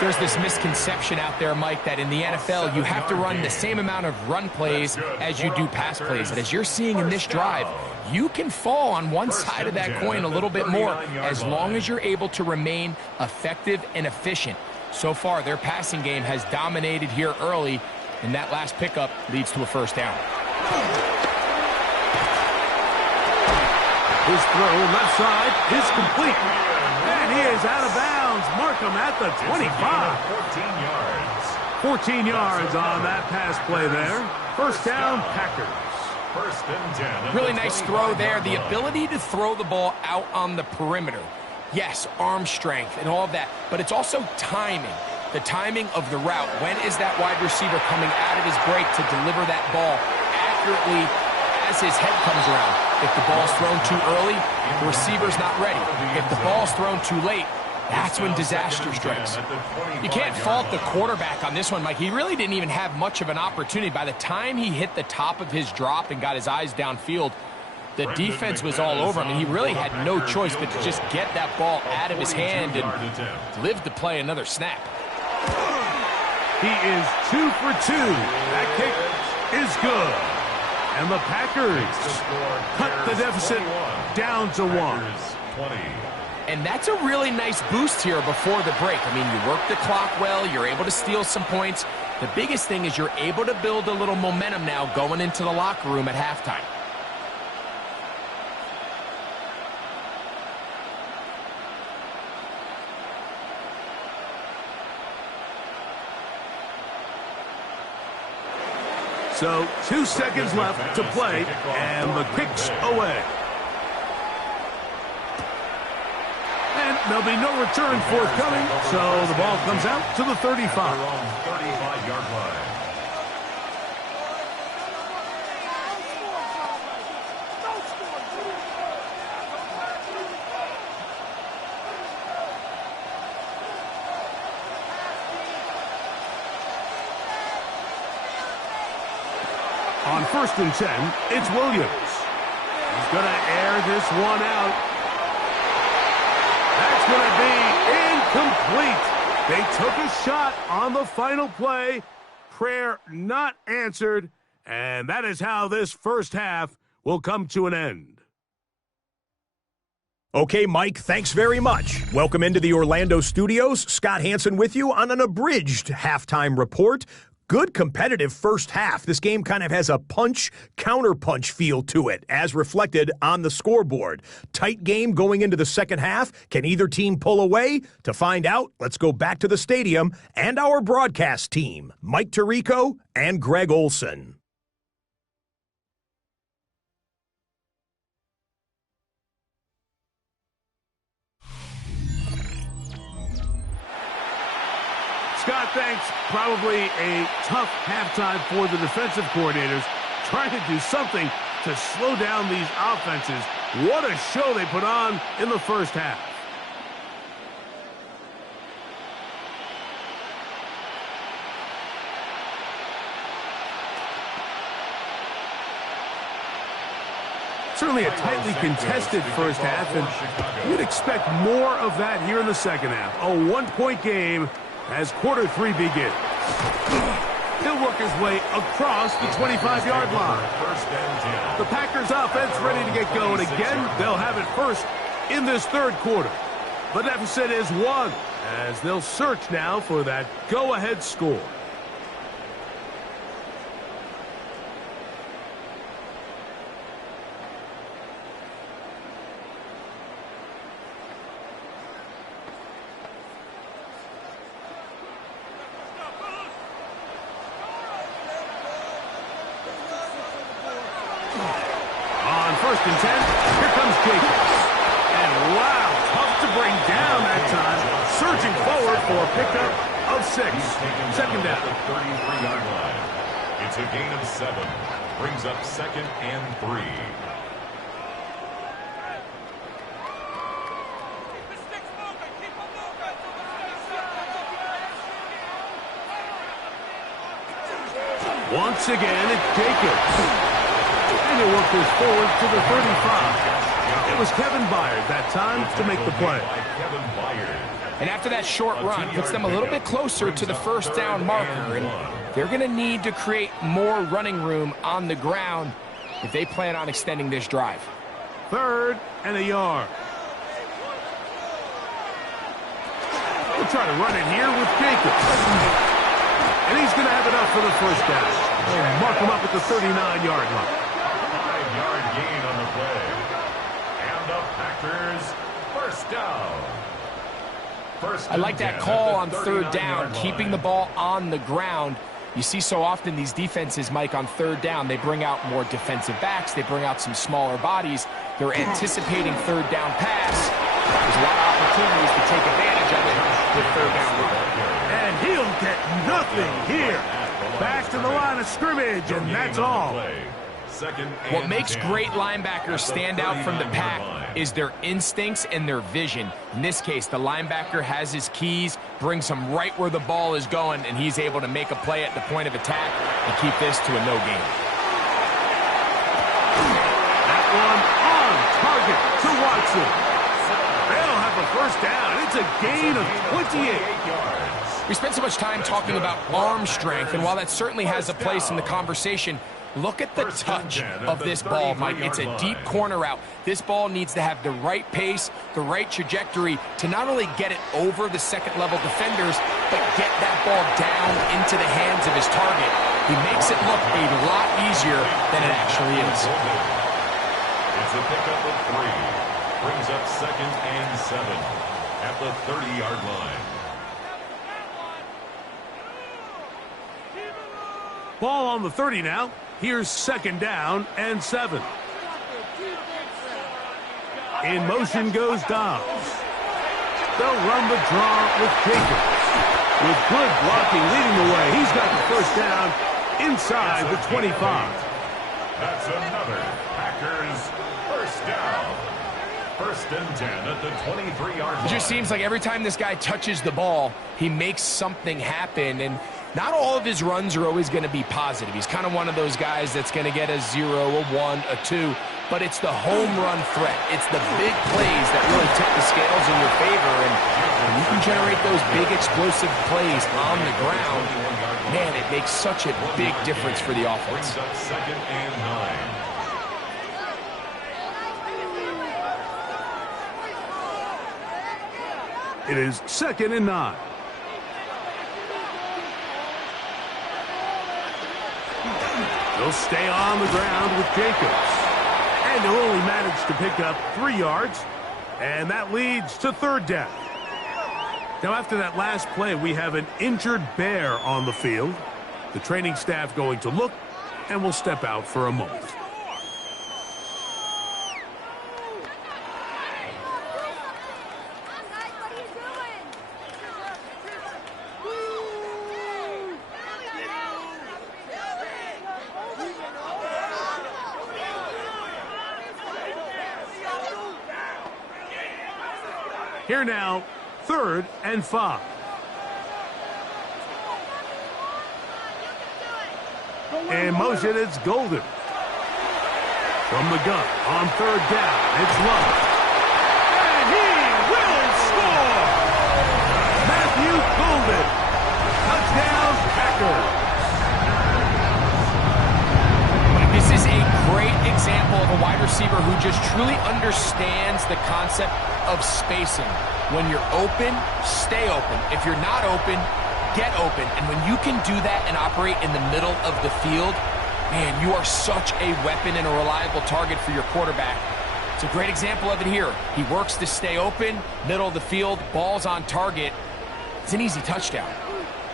There's this misconception out there, Mike, that in the NFL you have to run the same amount of run plays as you do pass plays. And as you're seeing in this drive, you can fall on one side of that coin a little bit more as long as you're able to remain effective and efficient. So far, their passing game has dominated here early, and that last pickup leads to a first down. His throw left side is complete. And he is out of bounds. Markham at the 25. 14 yards on that pass play there. First down, Packers. 1st and 10. Really nice throw there. The ability to throw the ball out on the perimeter. Yes, arm strength and all of that, but it's also timing. The timing of the route. When is that wide receiver coming out of his break to deliver that ball accurately as his head comes around? If the ball's thrown too early, the receiver's not ready. If the ball's thrown too late, that's when disaster strikes. You can't fault the quarterback on this one, Mike. He really didn't even have much of an opportunity. By the time he hit the top of his drop and got his eyes downfield, the defense was all over him, and he really had no choice but to just get that ball out of his hand and live to play another snap. He is 2 for 2. That kick is good. And the Packers cut the deficit down to 1. And that's a really nice boost here before the break. I mean, you work the clock well. You're able to steal some points. The biggest thing is you're able to build a little momentum now going into the locker room at halftime. So 2 seconds left to play, and the kick's away. And there'll be no return forthcoming, so the ball comes out to the 35. 35-yard line. On 1st and 10, it's Williams. He's going to air this one out. That's going to be incomplete. They took a shot on the final play. Prayer not answered. And that is how this first half will come to an end. Okay, Mike, thanks very much. Welcome into the Orlando studios. Scott Hansen with you on an abridged halftime report. Good competitive first half. This game kind of has a punch-counterpunch feel to it, as reflected on the scoreboard. Tight game going into the second half. Can either team pull away? To find out, let's go back to the stadium and our broadcast team, Mike Tirico and Greg Olson. Scott, thanks. Probably a tough halftime for the defensive coordinators, trying to do something to slow down these offenses. What a show they put on in the first half. Certainly a tightly contested first half, and you'd expect more of that here in the second half. A one-point game as quarter 3 begins. He'll work his way across the 25-yard line. The Packers offense ready to get going again. They'll have it first in this third quarter. The deficit is 1 as they'll search now for that go-ahead score. First and 10, here comes Jacobs. And wow, tough to bring down that time. Surging forward for a pickup of 6. Second down. The 33-yard line. It's a gain of 7. Brings up 2nd and 3. Once again, it's Jacobs. And he'll work this forward to the 35. It was Kevin Byard that time to make the play. And after that short run, puts them a little bit closer to the first down marker. And they're going to need to create more running room on the ground if they plan on extending this drive. 3rd and a yard. We'll try to run it here with Jacobs. And he's going to have enough for the first down. They'll mark him up at the 39-yard line. 5-yard gain on the play. And the Packers first down. I like that call on 3rd down, keeping the ball on the ground. You see so often these defenses, Mike, on 3rd down, they bring out more defensive backs. They bring out some smaller bodies. They're anticipating 3rd down pass. There's a lot of opportunities to take advantage of it with third down run. And he'll get nothing here. Back to the line of scrimmage, and that's all. What makes great linebackers stand out from the pack is their instincts and their vision. In this case, the linebacker has his keys, brings him right where the ball is going, and he's able to make a play at the point of attack and keep this to a no gain. That one on target to Watson. They'll have a first down. It's a gain of 28. We spent so much time talking about arm strength, and while that certainly has a place in the conversation, look at the touch of this ball, Mike. It's a deep corner route. This ball needs to have the right pace, the right trajectory to not only get it over the second-level defenders, but get that ball down into the hands of his target. He makes it look a lot easier than it actually is. It's a pickup of 3. Brings up 2nd and 7 at the 30-yard line. Ball on the 30 now. Here's 2nd down and 7. In motion goes Dobbs. They'll run the draw with Jacobs. With good blocking leading the way, he's got the first down inside the 25. That's another Packers first down. 1st and 10 at the 23-yard line. It just seems like every time this guy touches the ball, he makes something happen, and not all of his runs are always going to be positive. He's kind of one of those guys that's going to get a 0, a 1, a 2, but it's the home run threat. It's the big plays that really tip the scales in your favor, and when you can generate those big explosive plays on the ground, man, it makes such a big difference for the offense. Brings up 2nd and 9. It is 2nd and 9. They'll stay on the ground with Jacobs. And they'll only manage to pick up 3 yards. And that leads to 3rd down. Now, after that last play, we have an injured Bear on the field. The training staff going to look, and will step out for a moment. Here now, 3rd and 5. In motion, it's Golden. From the gun, on 3rd down, it's Love. And he will score! Matthew Golden. Touchdown, Packers. This is a great example of a wide receiver who just truly understands the concept of spacing. When you're open, stay open. If you're not open, get open. And when you can do that and operate in the middle of the field, man, you are such a weapon and a reliable target for your quarterback. It's a great example of it here. He works to stay open, middle of the field, ball's on target. It's an easy touchdown.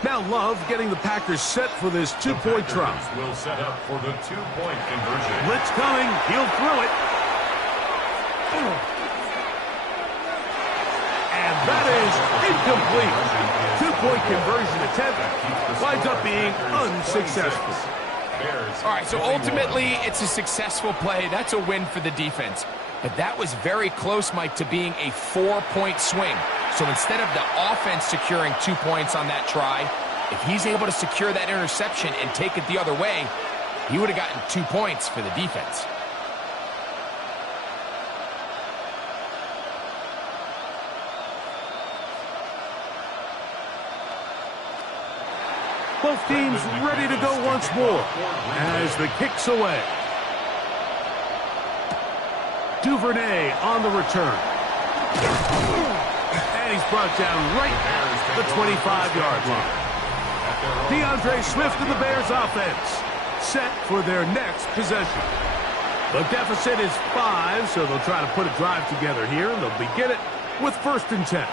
Now Love getting the Packers set for this 2-point try. Will set up for the 2-point conversion. Blitz coming. He'll throw it. And that is incomplete. 2-point conversion attempt winds up being unsuccessful. All right, so ultimately, it's a successful play. That's a win for the defense. But that was very close, Mike, to being a 4-point swing. So instead of the offense securing 2 points on that try, if he's able to secure that interception and take it the other way, he would have gotten 2 points for the defense. Both teams ready to go once more as the kick's away. Duvernay on the return. And he's brought down right at the 25-yard line. DeAndre Swift and the Bears offense set for their next possession. The deficit is 5, so they'll try to put a drive together here, and they'll begin it with 1st and 10.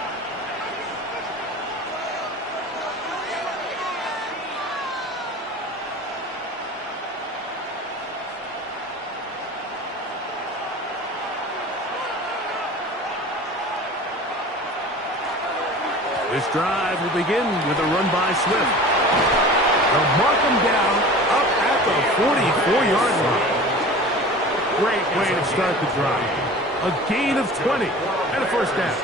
drive will begin with a run by Swift. They'll mark him down up at the 44-yard line. Great way to start the drive. A gain of 20 and a first down.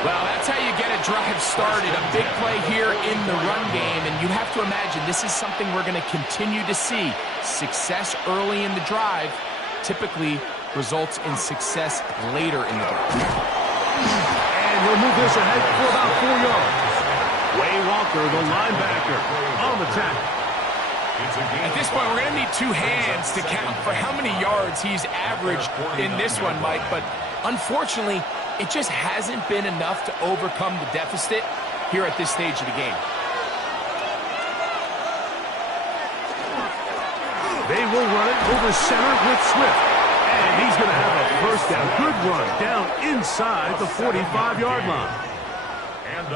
Well, that's how you get a drive started. A big play here in the run game, and you have to imagine this is something we're going to continue to see. Success early in the drive typically results in success later in the drive. And he'll move this ahead for about 4 yards. Way Walker, the linebacker, on the tackle. At this point, we're going to need two hands to count for how many yards he's averaged in this one, Mike. But unfortunately, it just hasn't been enough to overcome the deficit here at this stage of the game. They will run it over center with Swift. And he's going to have a first down. Good run down inside the 45-yard line.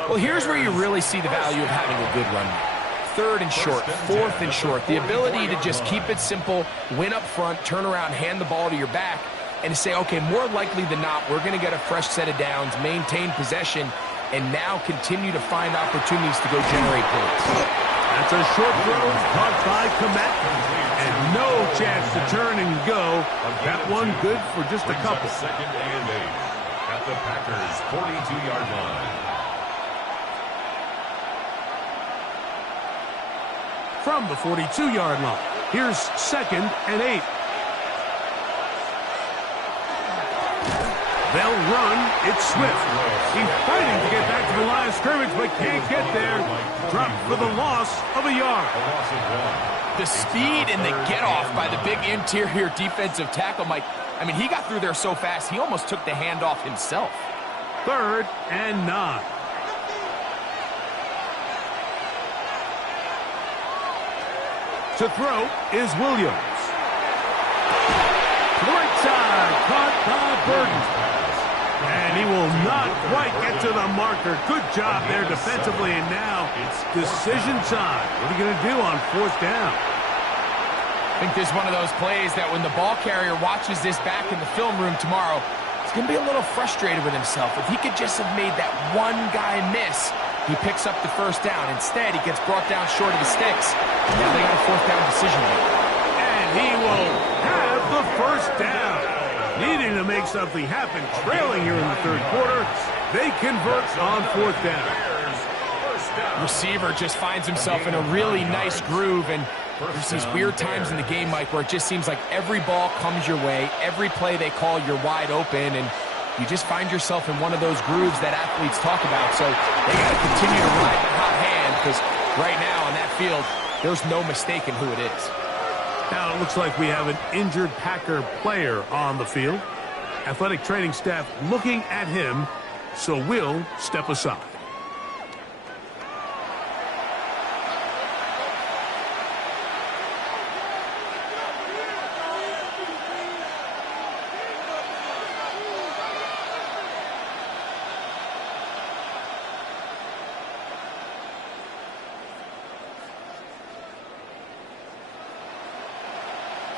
Well, here's where you really see the value of having a good run. 3rd and short, 4th and short. The ability to just keep it simple, win up front, turn around, hand the ball to your back, and to say, okay, more likely than not, we're going to get a fresh set of downs, maintain possession, and now continue to find opportunities to go generate points. That's a short throw caught by Kmet, and no chance to turn and go. That one good for just a couple. 2nd and 8 at the Packers' 42-yard line. From the 42-yard line, here's 2nd and 8. They'll run. It's Swift. He's fighting to get back to the line of scrimmage, but can't get there. Dropped for the loss of a yard. The speed and the get-off by the big interior defensive tackle, Mike. I mean, he got through there so fast, he almost took the handoff himself. 3rd and 9. To throw is Williams. To the right side, caught by Burton. And he will not quite get to the marker. Good job there defensively, and now it's decision time. What are you going to do on 4th down? I think this is one of those plays that when the ball carrier watches this back in the film room tomorrow, he's going to be a little frustrated with himself. If he could just have made that one guy miss, he picks up the first down. Instead, he gets brought down short of the sticks. Now they got a 4th down decision maker. And he will have the first down. Needing to make something happen, trailing here in the 3rd quarter. They convert on 4th down. Receiver just finds himself in a really nice groove, and there's these weird times in the game, Mike, where it just seems like every ball comes your way. Every play they call, you're wide open, and you just find yourself in one of those grooves that athletes talk about. So they got to continue to ride the hot hand, because right now on that field, there's no mistaking who it is. Now it looks like we have an injured Packer player on the field. Athletic training staff looking at him, so we'll step aside.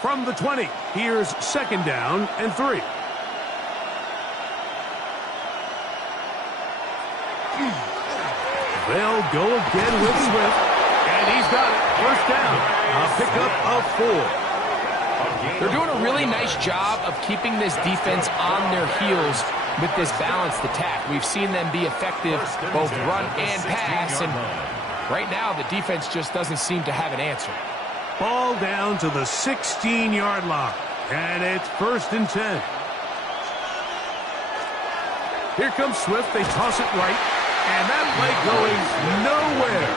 From the 20, here's 2nd down and 3. They'll go again with Swift, and he's got it. First down. A pickup of 4. They're doing a really nice job of keeping this defense on their heels with this balanced attack. We've seen them be effective both run and pass, and right now the defense just doesn't seem to have an answer. Ball down to the 16-yard line, and it's 1st and 10. Here comes Swift. They toss it right, and that play going nowhere.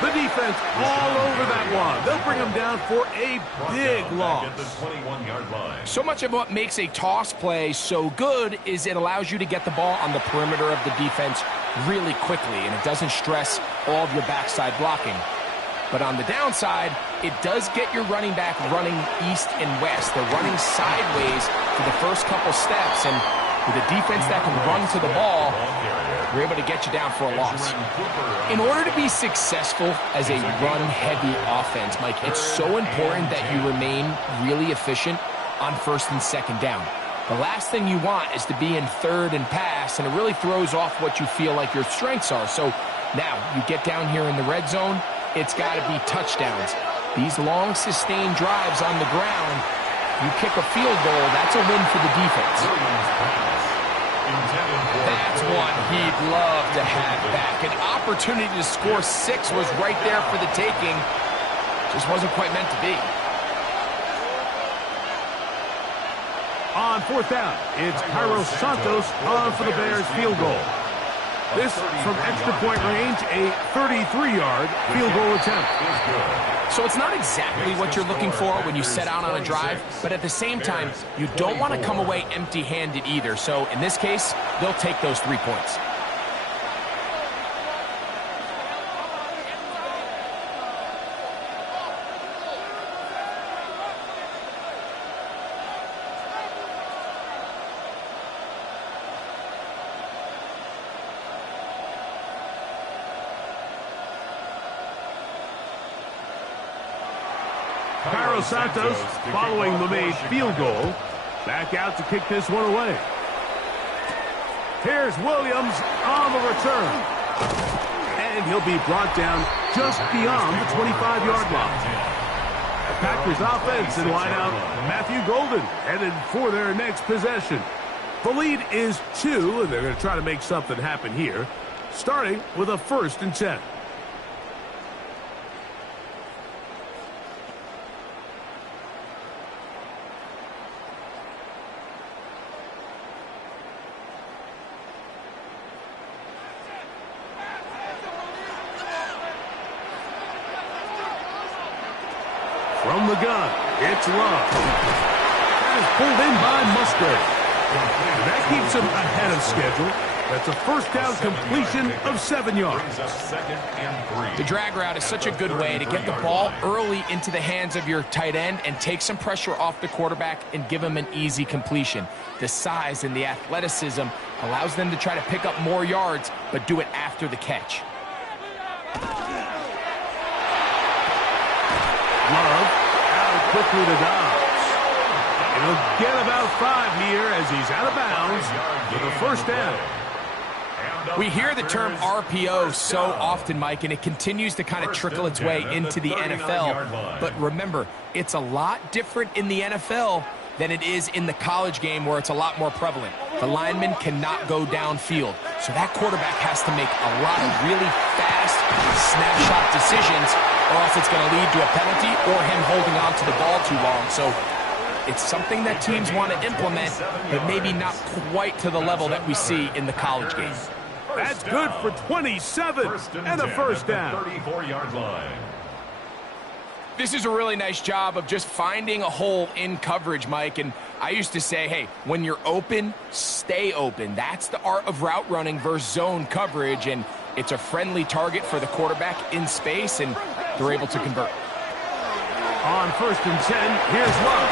The defense all over that one. They'll bring him down for a big loss. At the 21-yard line. So much of what makes a toss play so good is it allows you to get the ball on the perimeter of the defense really quickly, and it doesn't stress all of your backside blocking. But on the downside, it does get your running back running east and west. They're running sideways for the first couple steps, and with a defense that can run to the ball, we're able to get you down for a loss. In order to be successful as a run-heavy offense, Mike, it's so important that you remain really efficient on 1st and 2nd down. The last thing you want is to be in third and pass, and it really throws off what you feel like your strengths are. So now you get down here in the red zone, it's got to be touchdowns. These long sustained drives on the ground, you kick a field goal, that's a win for the defense. That's one he'd love to have back. An opportunity to score 6 was right there for the taking. Just wasn't quite meant to be. On fourth down, it's Cairo Santos on for the Bears field goal. This from extra point range, a 33-yard field goal attempt. So it's not exactly what you're looking for when you set out on a drive, but at the same time, you don't want to come away empty-handed either. So in this case, they'll take those 3 points. Cairo Santos, following the made field goal, back out to kick this one away. Here's Williams on the return. And he'll be brought down just beyond the 25-yard line. The Packers offense in lineout, Matthew Golden, headed for their next possession. The lead is 2, and they're going to try to make something happen here, starting with a 1st and 10. From the gun, it's Love. That is pulled in by Musgrave. And that keeps him ahead of schedule. That's a first down completion of 7 yards. The drag route is such a good way to get the ball early into the hands of your tight end and take some pressure off the quarterback and give him an easy completion. The size and the athleticism allows them to try to pick up more yards, but do it after the catch. Love out quickly to Dobbs. And he'll get about 5 here as he's out of bounds with a first down. We hear the term RPO so often, Mike, and it continues to kind of trickle its way into the NFL. But remember, it's a lot different in the NFL than it is in the college game where it's a lot more prevalent. The lineman cannot go downfield. So that quarterback has to make a lot of really fast snapshot decisions, or else it's going to lead to a penalty or him holding on to the ball too long. So it's something that teams want to implement, but maybe not quite to the level that we see in the college game. That's good for 27 and a first down. 34-yard line. This is a really nice job of just finding a hole in coverage, Mike. And I used to say, hey, when you're open, stay open. That's the art of route running versus zone coverage. And it's a friendly target for the quarterback in space, and they're able to convert. On 1st and 10, here's Love.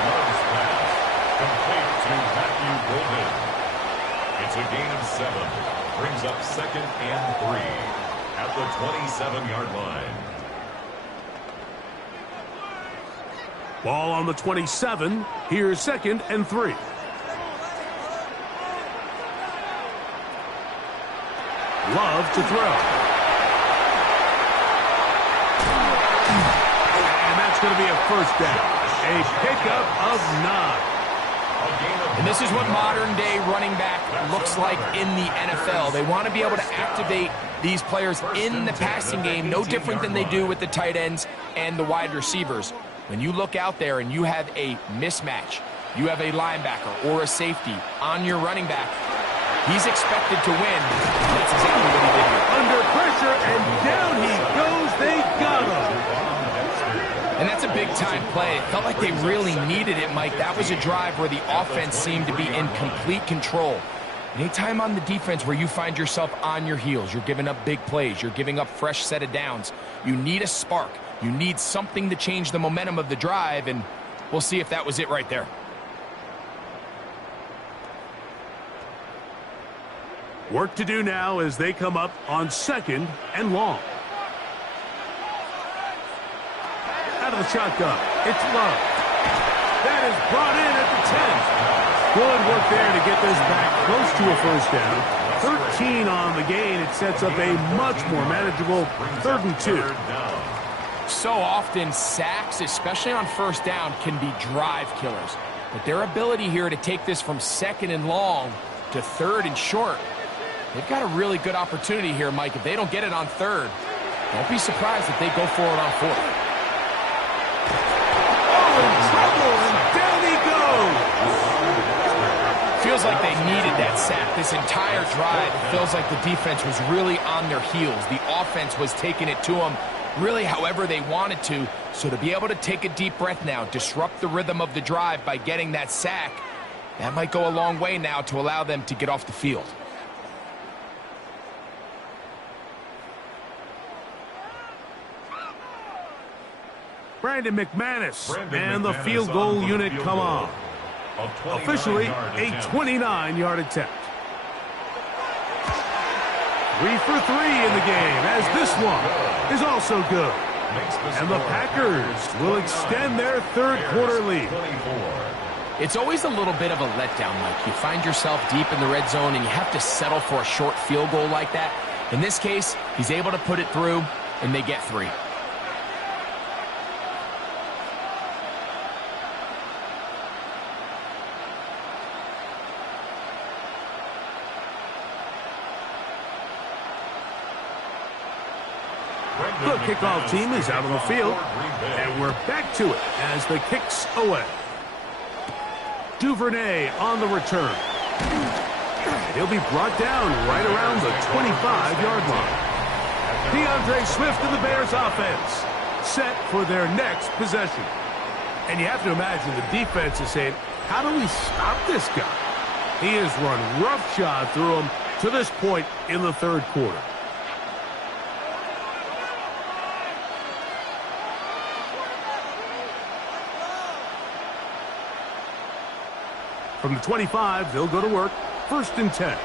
Love's pass complete to Matthew Golden. It's a gain of 7. Brings up 2nd and 3 at the 27-yard line. Ball on the 27. Here's 2nd and 3. Love to throw. And that's going to be a first down. A pickup of 9. And this is what modern-day running back looks like in the NFL. They want to be able to activate these players in the passing game, no different than they do with the tight ends and the wide receivers. When you look out there and you have a mismatch, you have a linebacker or a safety on your running back, he's expected to win. That's exactly what he did here. Under pressure, and down he goes. They got him. And that's a big-time play. It felt like they really needed it, Mike. That was a drive where the offense seemed to be in complete control. Anytime on the defense where you find yourself on your heels, you're giving up big plays, you're giving up fresh set of downs, you need a spark. You need something to change the momentum of the drive, and we'll see if that was it right there. Work to do now as they come up on 2nd and long. Out of the shotgun, it's Love. That that is brought in at the 10. Good work there to get this back close to a first down. 13 on the gain. It sets up a much more manageable 3rd and 2. So often, sacks, especially on first down, can be drive killers. But their ability here to take this from 2nd and long to 3rd and short, they've got a really good opportunity here, Mike. If they don't get it on 3rd, don't be surprised if they go for it on 4th. Oh, in trouble, and down he goes. Feels like they needed that sack. This entire drive, it feels like the defense was really on their heels. The offense was taking it to them really however they wanted to. So to be able to take a deep breath now, disrupt the rhythm of the drive by getting that sack, that might go a long way now to allow them to get off the field. Brandon McManus and the field goal unit come on. Officially a 29-yard attempt. 3 for 3 in the game, as this one is also good. And the Packers will extend their 3rd quarter lead. It's always a little bit of a letdown, Mike. You find yourself deep in the red zone and you have to settle for a short field goal like that. In this case, he's able to put it through, and they get 3. The kickoff team is out on the field, and we're back to it as the kick's away. Duvernay on the return. He'll be brought down right around the 25-yard line. DeAndre Swift and the Bears offense set for their next possession. And you have to imagine the defense is saying, how do we stop this guy? He has run roughshod through him to this point in the 3rd quarter. From the 25, they'll go to work. 1st and 10.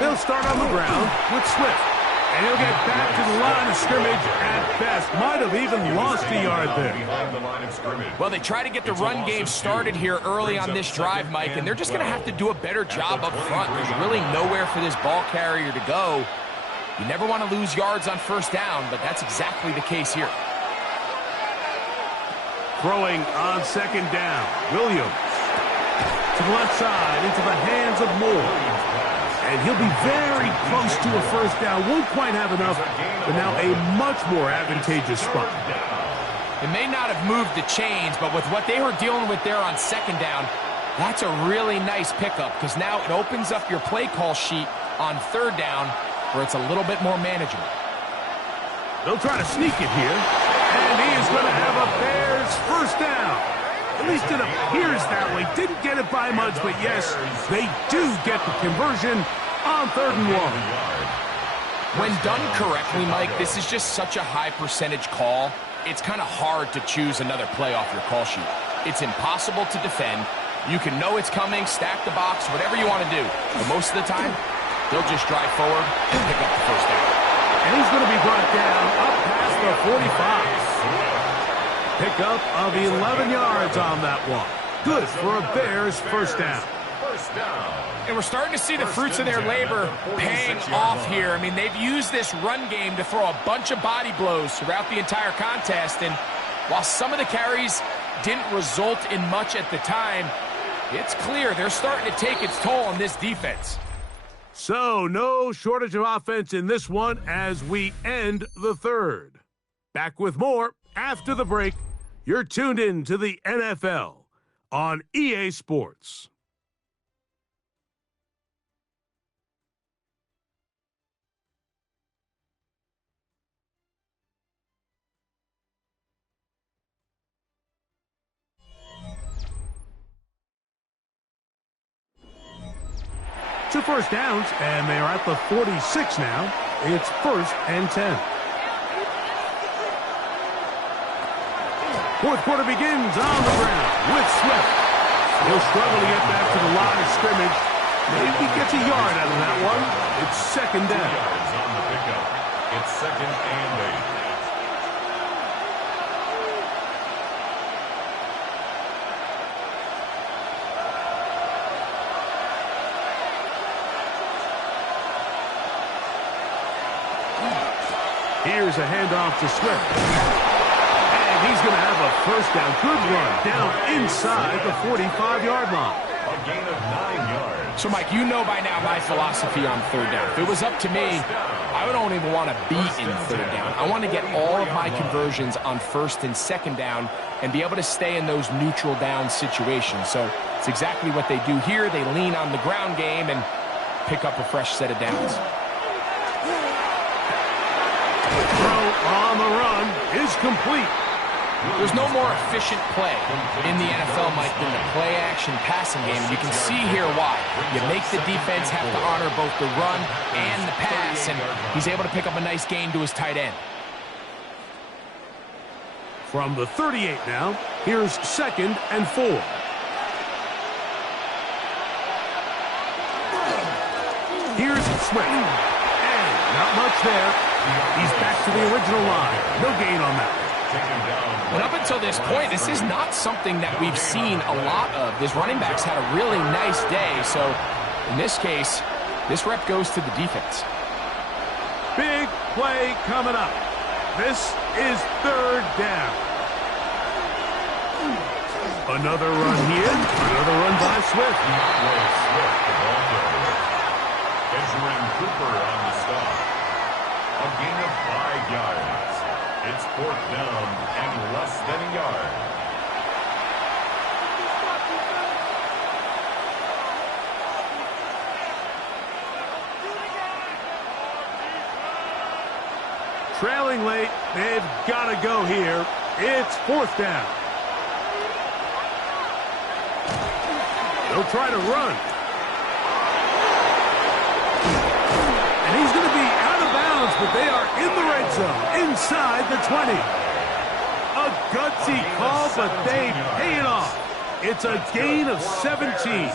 They'll start on the ground with Swift. And he'll get back to the line of scrimmage at best. Might have even lost a yard there. Well, they try to get the run game started here early on this drive, Mike, and they're just going to have to do a better job up front. There's really nowhere for this ball carrier to go. You never want to lose yards on first down, but that's exactly the case here. Throwing on 2nd down. Williams to the left side into the hands of Moore. And he'll be very close to a first down. Won't quite have enough, but now a much more advantageous spot. It may not have moved the chains, but with what they were dealing with there on 2nd down, that's a really nice pickup because now it opens up your play call sheet on 3rd down where it's a little bit more manageable. They'll try to sneak it here. And he is going to have a Bears first down. At least it appears that way. Didn't get it by much, but yes, they do get the conversion on 3rd and 1. When done correctly, Mike, this is just such a high percentage call. It's kind of hard to choose another play off your call sheet. It's impossible to defend. You can know it's coming, stack the box, whatever you want to do. But most of the time, they'll just drive forward and pick up the first down. And he's going to be brought down up past the 45. Pickup of 11 yards on that one. Good for a Bears first down. And we're starting to see the fruits of their labor paying off here. I mean, they've used this run game to throw a bunch of body blows throughout the entire contest. And while some of the carries didn't result in much at the time, it's clear they're starting to take its toll on this defense. So, no shortage of offense in this one as we end the 3rd. Back with more after the break. You're tuned in to the NFL on EA Sports. Two first downs, and they are at the 46 now. It's 1st and 10. 4th quarter begins on the ground with Swift. He'll struggle to get back to the line of scrimmage. Maybe gets a yard out of that one. It's 2nd down. Yards on the pickup. It's 2nd and 8. Here's a handoff to Swift. And he's going to have a first down. Good run down inside the 45-yard line. A gain of 9 yards. So, Mike, you know by now my philosophy on third down. If it was up to me, I don't even want to be in third down. I want to get all of my conversions on first and second down and be able to stay in those neutral down situations. So it's exactly what they do here. They lean on the ground game and pick up a fresh set of downs. Throw on the run is complete. There's no more efficient play in the NFL, Mike, than the play-action passing game. You can see here why. You make the defense have to honor both the run and the pass, and he's able to pick up a nice gain to his tight end. From the 38 now, here's 2nd and 4. Here's Swift. And not much there. He's back to the original line. No gain on that. And up until this point, this is not something that we've seen a lot of. This running back's had a really nice day, so in this case, this rep goes to the defense. Big play coming up. This is 3rd down. Another run here. Another run by Swift. Benjamin Cooper on the stop. A gain of 5 yards. It's 4th down and less than a yard. Trailing late. They've got to go here. It's 4th down. They'll try to run. And he's going to be out of bounds, but they are in the red zone, inside the 20. A gutsy call, but they pay it off. It's a gain of 17.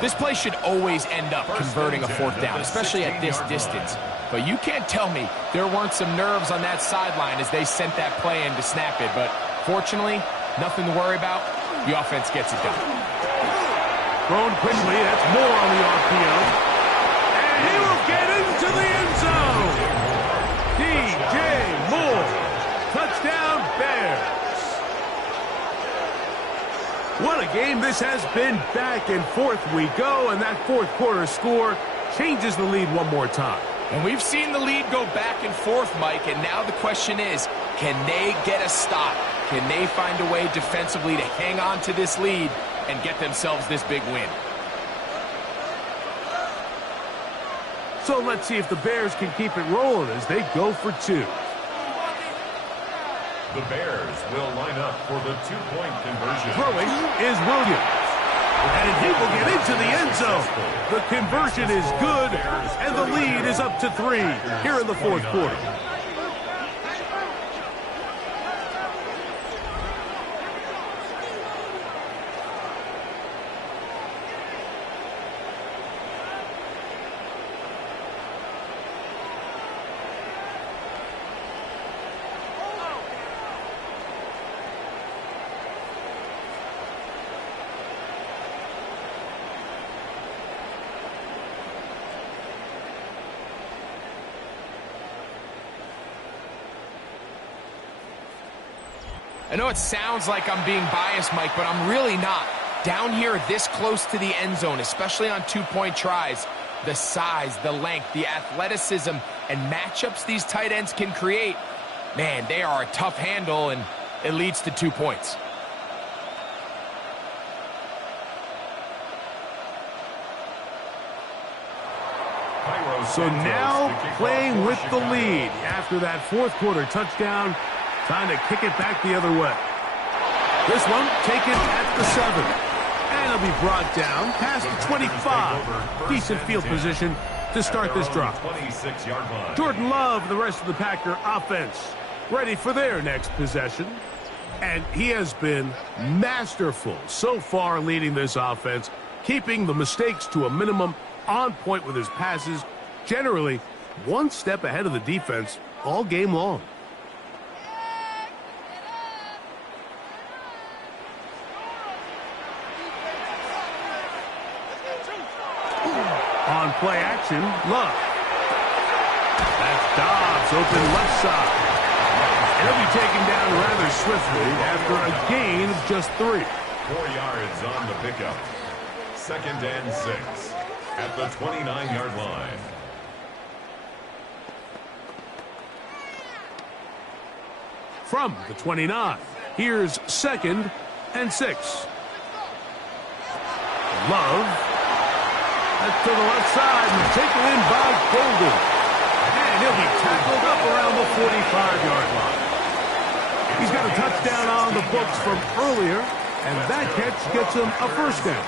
This play should always end up converting a 4th down, especially at this distance. But you can't tell me there weren't some nerves on that sideline as they sent that play in to snap it. But fortunately, nothing to worry about. The offense gets it done. Thrown quickly, that's more on the RPO. And he will get into the end zone. DJ Moore. Touchdown, Bears. What a game this has been. Back and forth we go, and that 4th quarter score changes the lead one more time. And we've seen the lead go back and forth, Mike, and now the question is, can they get a stop? Can they find a way defensively to hang on to this lead and get themselves this big win? So let's see if the Bears can keep it rolling as they go for 2. The Bears will line up for the 2-point conversion. Throwing is Williams. And he will get into the end zone. The conversion is good, and the lead is up to 3 here in the 4th quarter. I know it sounds like I'm being biased, Mike, but I'm really not. Down here this close to the end zone, especially on 2-point tries, the size, the length, the athleticism, and matchups these tight ends can create, man, they are a tough handle, and it leads to 2 points. So now playing with the lead after that 4th quarter touchdown. Time to kick it back the other way. This one taken at the 7. And it'll be brought down past the 25. Decent field position to start this drive. Jordan Love and the rest of the Packer offense ready for their next possession. And he has been masterful so far leading this offense, keeping the mistakes to a minimum, on point with his passes, generally one step ahead of the defense all game long. On play action, Love. That's Dobbs, open left side. And he'll be taken down rather swiftly after a gain of just 3. 4 yards on the pickup. 2nd and 6 at the 29-yard line. From the 29, here's 2nd and 6. Love. That's to the left side and taken in by Golden. And he'll be tackled up around the 45-yard line. He's got a touchdown on the books from earlier, and that catch gets him a first down.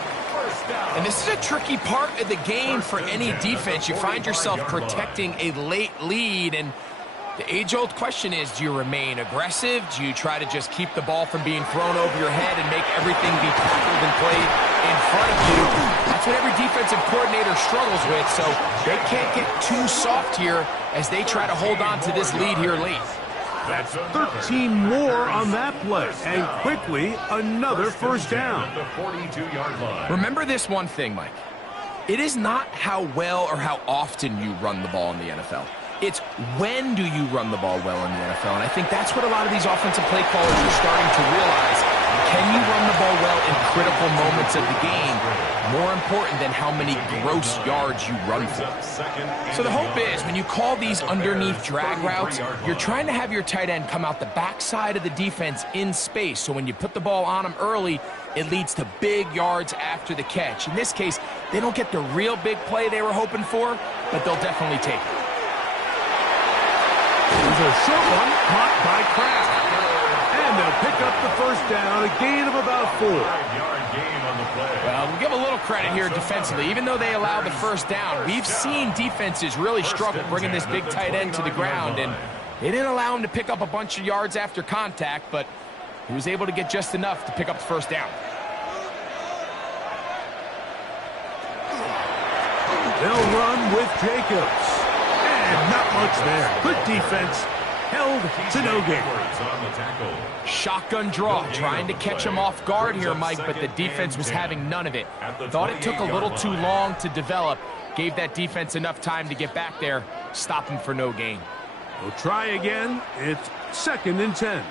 And this is a tricky part of the game for any defense. You find yourself protecting a late lead, and the age-old question is, do you remain aggressive? Do you try to just keep the ball from being thrown over your head and make everything be tackled and played in front of you? That's what every defensive coordinator struggles with, so they can't get too soft here as they try to hold on to this lead here late. That's 13 more on that play, and quickly another first down. Remember this one thing, Mike. It is not how well or how often you run the ball in the NFL. It's when do you run the ball well in the NFL, and I think that's what a lot of these offensive play callers are starting to realize. Can you run the ball well in critical moments of the game? More important than how many gross yards you run for. So the hope is when you call these underneath drag routes, you're trying to have your tight end come out the backside of the defense in space. So when you put the ball on them early, it leads to big yards after the catch. In this case, they don't get the real big play they were hoping for, but they'll definitely take it. There's a short one caught by Kraft. And they'll pick up the first down, a gain of about 4. Well, we'll give a little credit here defensively. Even though they allowed the first down, we've seen defenses really struggle bringing this big tight end to the ground, and they didn't allow him to pick up a bunch of yards after contact, but he was able to get just enough to pick up the first down. They'll run with Jacobs. And not much there. Good defense. Held to no gain. Shotgun draw, trying to catch him off guard here, Mike, but the defense was having none of it. Thought it took a little too long to develop. Gave that defense enough time to get back there. Stop him for no gain. We'll try again. It's 2nd and 10.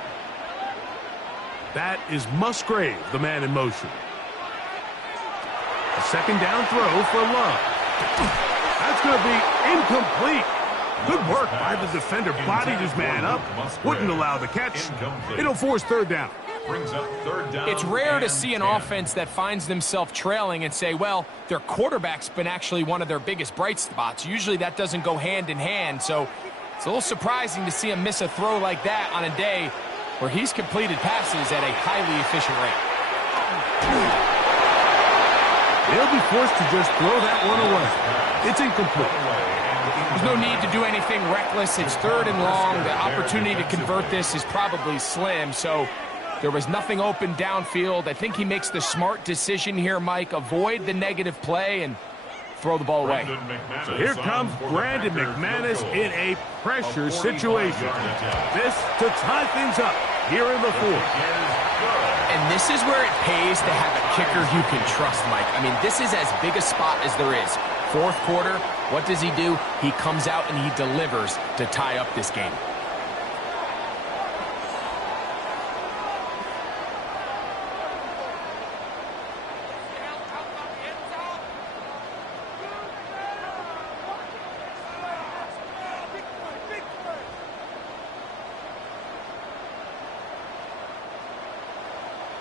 That is Musgrave, the man in motion. A 2nd down throw for Love. That's going to be incomplete. Good work by the defender. Bodied his man up. Wouldn't allow the catch. It'll force 3rd down. It's rare to see an offense that finds themselves trailing and say, well, their quarterback's been actually one of their biggest bright spots. Usually that doesn't go hand in hand, so it's a little surprising to see him miss a throw like that on a day where he's completed passes at a highly efficient rate. They'll be forced to just throw that one away. It's incomplete. There's no need to do anything reckless. It's 3rd and long. The opportunity to convert this is probably slim, so there was nothing open downfield. I think he makes the smart decision here, Mike. Avoid the negative play and throw the ball away. So here comes Brandon McManus in a pressure situation. This to tie things up here in the 4th. And this is where it pays to have a kicker you can trust, Mike. I mean, this is as big a spot as there is. 4th quarter, what does he do? He comes out and he delivers to tie up this game.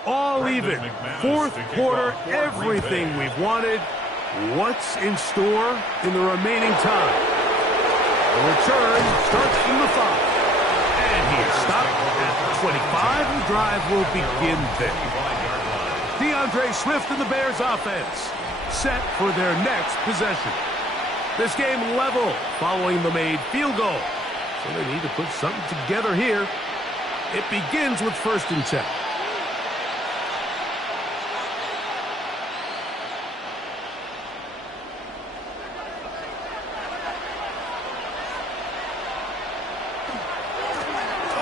All even. 4th quarter, everything we've wanted. What's in store in the remaining time? The return starts from the 5. And he is stopped at the 25. The drive will begin there. DeAndre Swift and the Bears offense set for their next possession. This game level following the made field goal. So they need to put something together here. It begins with 1st and 10.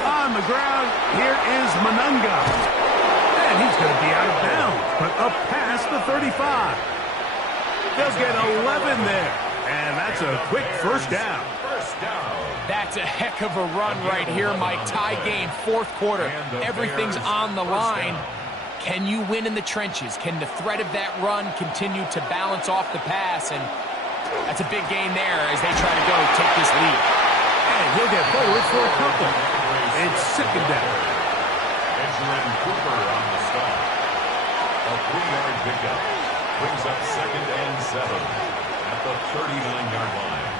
On the ground, here is Manunga. And he's going to be out of bounds, but up past the 35. They'll get 11 there. And that's a quick first down. down. That's a heck of a run right here, Mike. Tie game, fourth quarter. Everything's on the line. Can you win in the trenches? Can the threat of that run continue to balance off the pass? And that's a big gain there as they try to go take this lead. And he'll get forward for a couple. It's second down. Edgerrin Cooper on the stop. A 3-yard pickup. Brings up 2nd and 7 at the 39-yard line.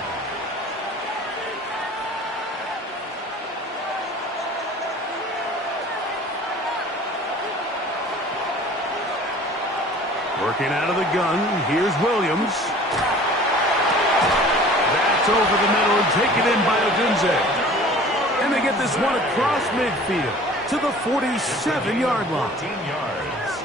Working out of the gun. Here's Williams. That's over the middle and taken in by Odunze. And they get this one across midfield to the 47-yard line. 14 yards.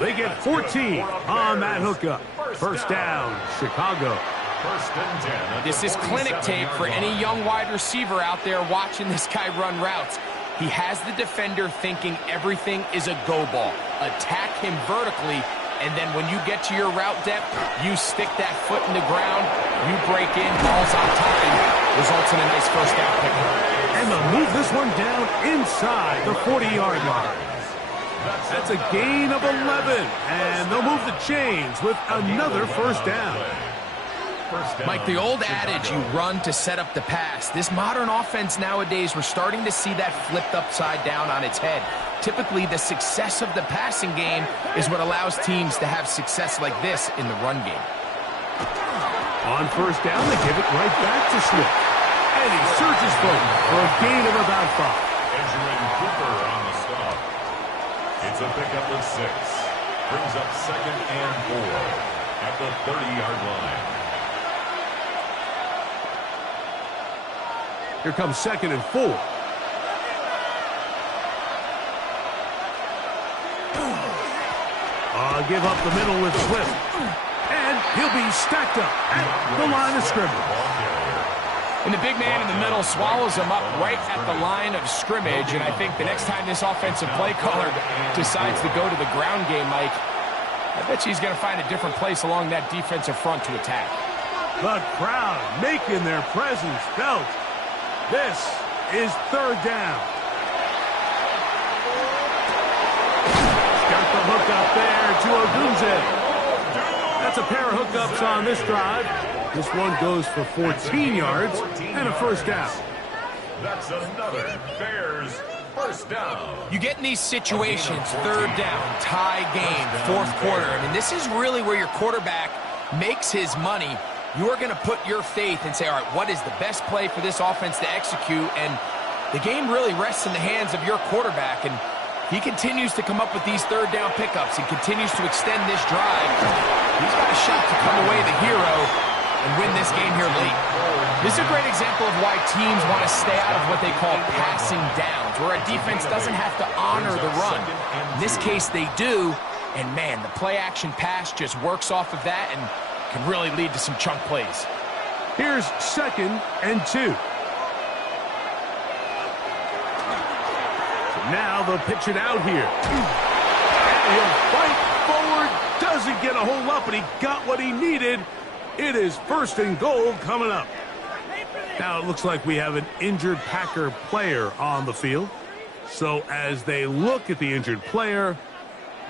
They get 14 on that hookup. First down, Chicago. First and 10. This is clinic tape for any young wide receiver out there watching this guy run routes. He has the defender thinking everything is a go ball. Attack him vertically, and then when you get to your route depth, you stick that foot in the ground, you break in, balls on time, results in a nice first down pickup. And they'll move this one down inside the 40-yard line. That's a gain of 11, and they'll move the chains with another first down. Mike, the old adage, you run to set up the pass. This modern offense nowadays, we're starting to see that flipped upside down on its head. Typically, the success of the passing game is what allows teams to have success like this in the run game. On first down, they give it right back to Smith. And he surges forward for a gain of about 5. Edgerrin Cooper on the stop. It's a pickup of 6. Brings up 2nd and 4 at the 30-yard line. Here comes 2nd and 4. Give up the middle with Swift. And he'll be stacked up at the line of scrimmage. And the big man in the middle swallows him up right at the line of scrimmage. And I think the next time this offensive play caller decides to go to the ground game, Mike, I bet you he's going to find a different place along that defensive front to attack. The crowd making their presence felt. This is third down. Got the hook up there to Odunze. That's a pair of hookups on this drive. This one goes for 14 yards and a first down. That's another Bears first down. You get in these situations, third down, tie game, fourth quarter. I mean, this is really where your quarterback makes his money. You're going to put your faith and say, all right, what is the best play for this offense to execute? And the game really rests in the hands of your quarterback. And he continues to come up with these third down pickups. He continues to extend this drive. He's got a shot to come away the hero and win this game here late. This is a great example of why teams want to stay out of what they call passing downs, where a defense doesn't have to honor the run. In this case, they do. And, man, the play-action pass just works off of that and can really lead to some chunk plays. Here's 2nd and 2. Now they'll pitch it out here. And he'll fight forward. Doesn't get a whole lot, but he got what he needed. It is 1st and goal coming up. Now it looks like we have an injured Packer player on the field. So as they look at the injured player,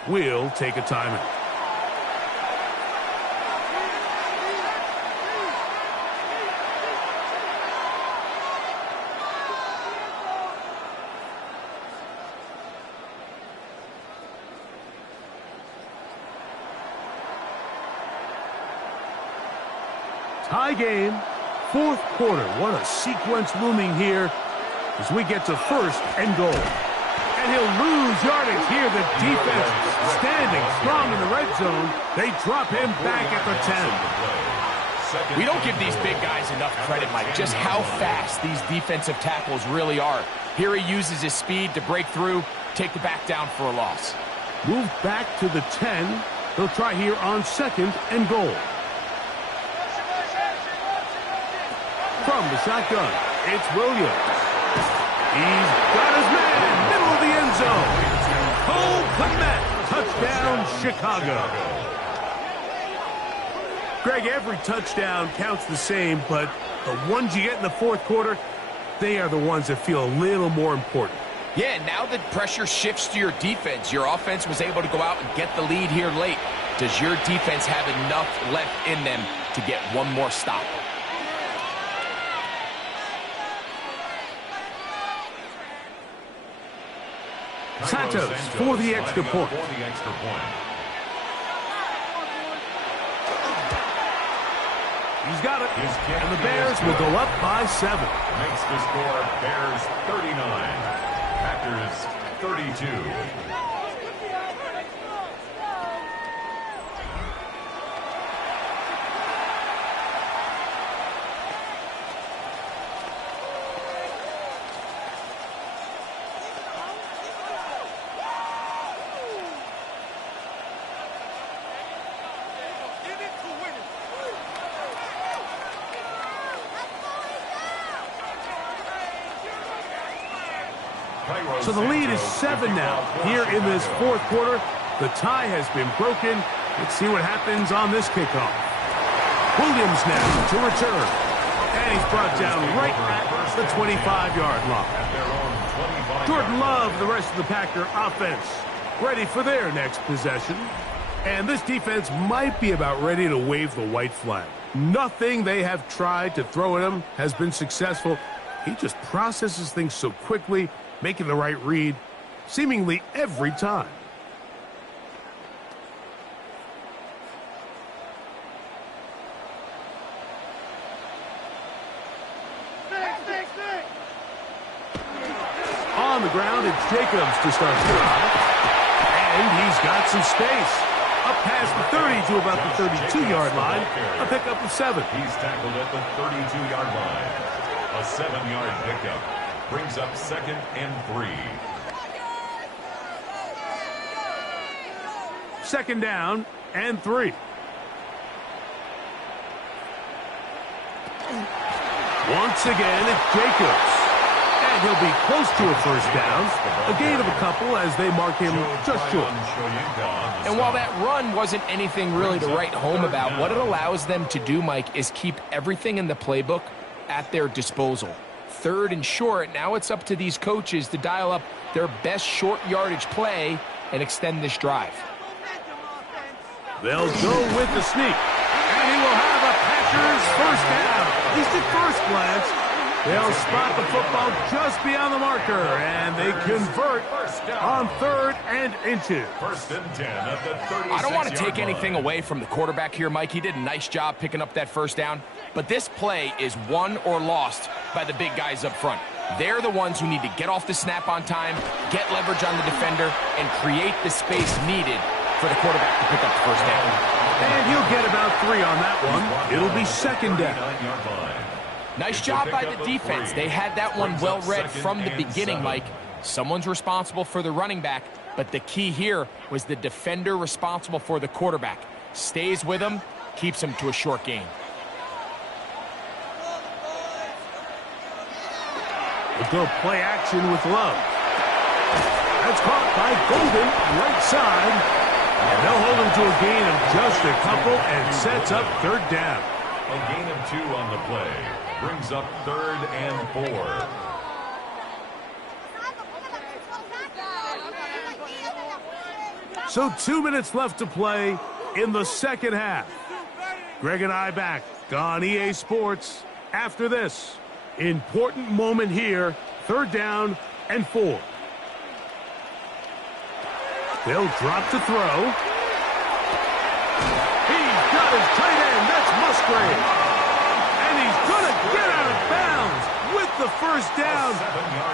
we'll take a timeout. Tie game, fourth quarter. What a sequence looming here as we get to 1st and goal. And he'll lose yardage here. The defense standing strong in the red zone. They drop him back at the 10. We don't give these big guys enough credit, Mike, just how fast these defensive tackles really are. Here he uses his speed to break through, take the back down for a loss. Move back to the 10. They'll try here on 2nd and goal. From the shotgun, it's Williams. He's got his man, middle of the end zone. Cole Kmet, touchdown, Chicago. Greg, every touchdown counts the same, but the ones you get in the fourth quarter, they are the ones that feel a little more important. Yeah, now that pressure shifts to your defense, your offense was able to go out and get the lead here late. Does your defense have enough left in them to get one more stop? Santos for the extra point. He's got it, and the Bears will go up by 7. Makes the score Bears 39, Packers 32. So the lead is 7 now. Here in this fourth quarter, the tie has been broken. Let's see what happens on this kickoff. Williams now to return. And he's brought down right at the 25-yard line. Jordan Love, the rest of the Packer offense, ready for their next possession. And this defense might be about ready to wave the white flag. Nothing they have tried to throw at him has been successful. He just processes things so quickly, making the right read seemingly every time. On the ground, it's Jacobs to start the drive. And he's got some space. Up past the 30 to about the 32-yard line. A pickup of 7. He's tackled at the 32-yard line. A 7-yard pickup brings up 2nd and 3. 2nd down and 3. Once again, it's Jacobs. And he'll be close to a first down. A gain of a couple as they mark him just short. And while that run wasn't anything really to write home about, what it allows them to do, Mike, is keep everything in the playbook at their disposal. 3rd and short, now it's up to these coaches to dial up their best short yardage play and extend this drive. They'll go with the sneak. And he will have a Packers first down. At least at first glance. They'll spot the football just beyond the marker, and they convert on 3rd and inches. 1st and 10 at the 36-yard line. I don't want to take anything away from the quarterback here, Mike. He did a nice job picking up that first down. But this play is won or lost by the big guys up front. They're the ones who need to get off the snap on time, get leverage on the defender, and create the space needed for the quarterback to pick up the first down. And he'll get about 3 on that one. It'll be 2nd down. Nice job by the defense. They had that one well read from the beginning, Mike. Someone's responsible for the running back, but the key here was the defender responsible for the quarterback. Stays with him, keeps him to a short gain. We'll go play action with Love. That's caught by Golden, right side. And they'll hold him to a gain of just a couple and sets up 3rd down. A gain of 2 on the play. Brings up 3rd and 4. So 2 minutes left to play in the second half. Greg and I back on EA Sports after this. Important moment here, 3rd down and 4. They'll drop to throw. He's got his tight end, that's Musgrave. And he's going to get out of bounds with the first down.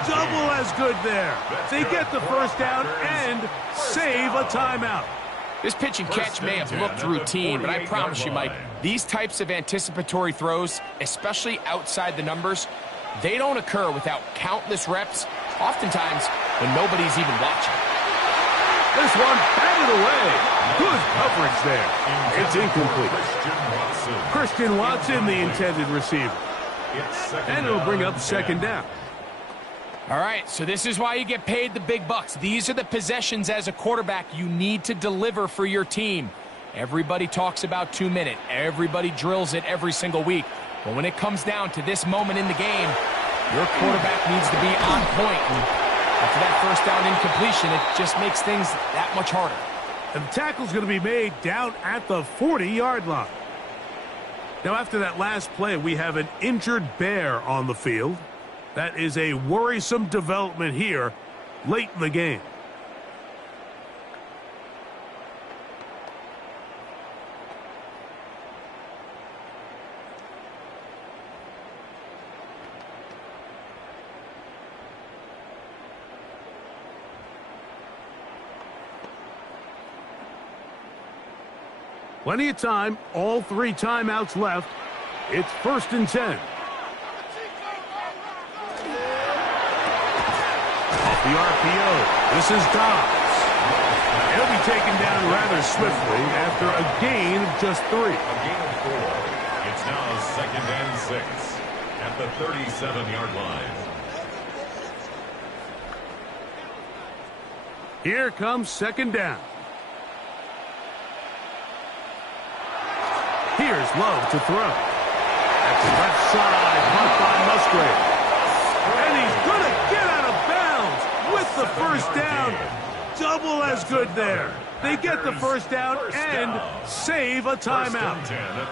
Double as good there. They get the first down and save a timeout. This pitch and catch may have looked routine, but I promise you, Mike, these types of anticipatory throws, especially outside the numbers, they don't occur without countless reps, oftentimes when nobody's even watching. This one batted away. Good coverage there. It's incomplete. Christian Watson, the intended receiver. And it'll bring up 2nd down. All right, so this is why you get paid the big bucks. These are the possessions as a quarterback you need to deliver for your team. Everybody talks about 2 minutes. Everybody drills it every single week. But when it comes down to this moment in the game, your quarterback needs to be on point. And after that first down incompletion, it just makes things that much harder. And the tackle's going to be made down at the 40-yard line. Now, after that last play, we have an injured Bear on the field. That is a worrisome development here late in the game. Plenty of time, all 3 timeouts left. It's 1st and 10. Off the RPO, this is Dobbs. He'll be taken down rather swiftly after a gain of just 3. A gain of 4. It's now 2nd and 6 at the 37-yard line. Here comes 2nd down. Here's Love to throw. At the left side, caught by Musgrave. And he's going to get out of bounds with the first down. Double as good there. They get the first down and save a timeout.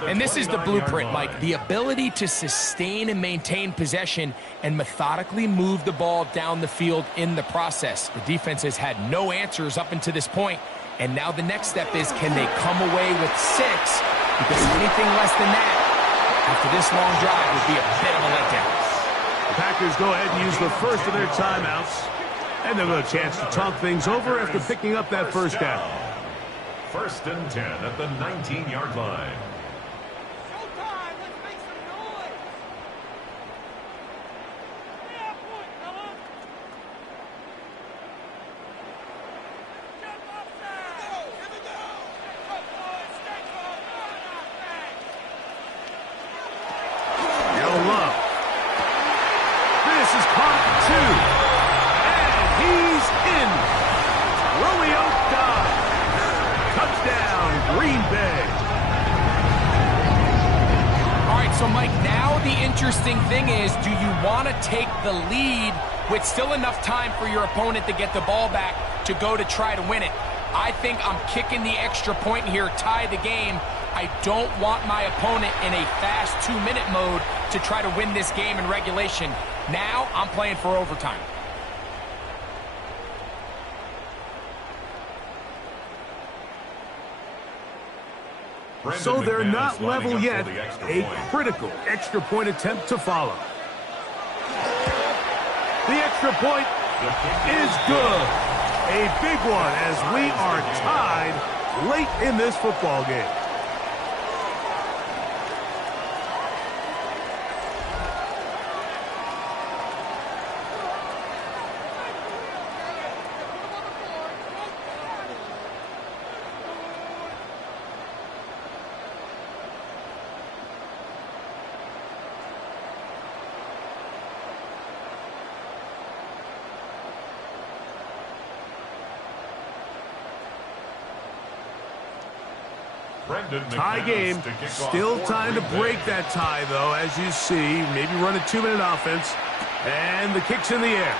And this is the blueprint, Mike. The ability to sustain and maintain possession and methodically move the ball down the field in the process. The defense has had no answers up until this point, and now the next step is, can they come away with 6? Because anything less than that, after this long drive, would be a bit of a letdown. The Packers go ahead and use the first of their timeouts, and they'll have a chance to talk things over after picking up that first down. 1st and 10 at the 19-yard line. Showtime! Let's make some noise! Yeah, point, fella! Jump offside! Here we go! Stay close, boys! Stay close! Now Love. This is caught 2. And he's in. Romeo Dobbs. Touchdown, Green Bay. All right, so Mike, now the interesting thing is, do you want to take the lead with still enough time for your opponent to get the ball back to go to try to win it? I think I'm kicking the extra point here, tie the game. I don't want my opponent in a fast 2-minute mode to try to win this game in regulation. Now I'm playing for overtime. So they're not level yet. A critical extra point attempt to follow. The extra point is good. A big one as we are tied late in this football game. Tie game. Still time to break that tie, though, as you see. Maybe run a 2-minute offense. And the kick's in the air.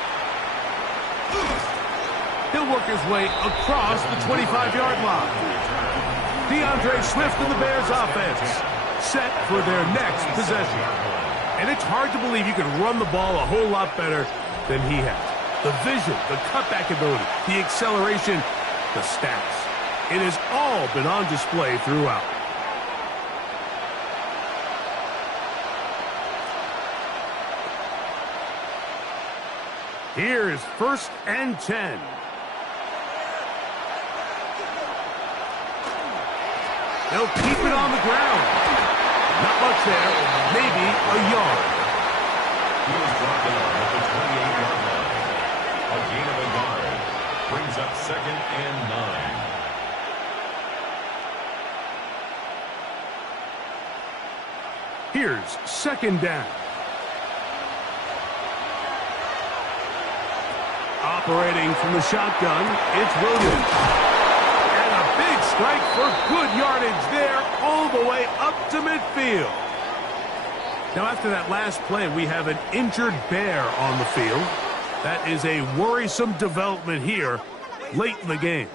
He'll work his way across the 25-yard line. DeAndre Swift and the Bears offense set for their next possession. And it's hard to believe you can run the ball a whole lot better than he has. The vision, the cutback ability, the acceleration, the stats. It has all been on display throughout. Here's 1st and 10. They'll keep it on the ground. Not much there. Maybe a yard. He was brought down at the 28-yard line. A gain of a yard brings up 2nd and 9. Here's 2nd down. Operating from the shotgun, it's Williams. And a big strike for good yardage there all the way up to midfield. Now, after that last play, we have an injured Bear on the field. That is a worrisome development here late in the game.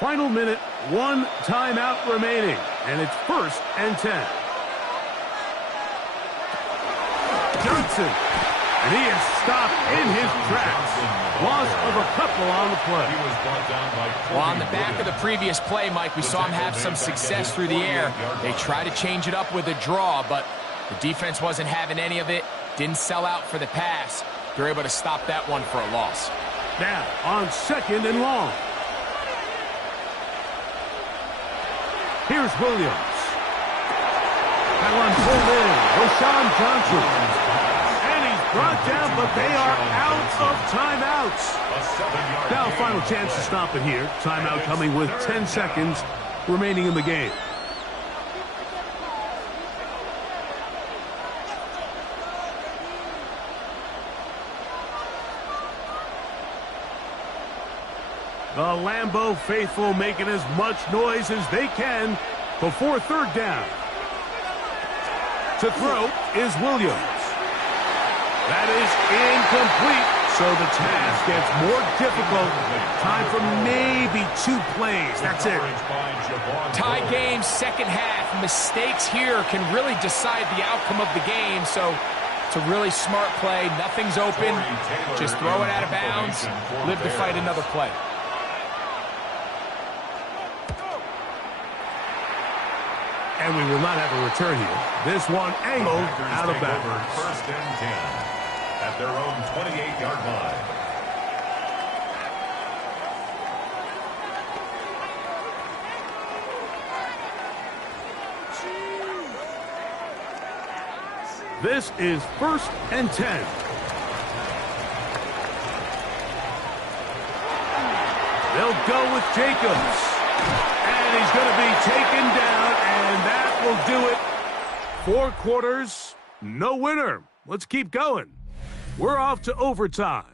Final minute, 1 timeout remaining, and it's 1st and 10. Johnson, and he is stopped in his tracks. Loss of a couple on the play. Well, on the back of the previous play, Mike, we saw him have some success through the air. They tried to change it up with a draw, but the defense wasn't having any of it. Didn't sell out for the pass. They're able to stop that one for a loss. Now, on 2nd and long. Here's Williams. That one pulled in. Rashawn Johnson. And he's brought down, but they are out of timeouts. Now a final chance to stop it here. Timeout coming with 10 seconds remaining in the game. The Lambeau faithful making as much noise as they can before 3rd down. To throw is Williams. That is incomplete, so the task gets more difficult. Time for maybe 2 plays. That's it. Tie game, 2nd half. Mistakes here can really decide the outcome of the game, so it's a really smart play. Nothing's open. Just throw it out of bounds. Live to fight another play. And we will not have a return here. This one angled out of bounds. 1st and 10 at their own 28-yard line. This is 1st and 10. They'll go with Jacobs. And he's going to be taken down, and that will do it. 4 quarters, no winner. Let's keep going. We're off to overtime.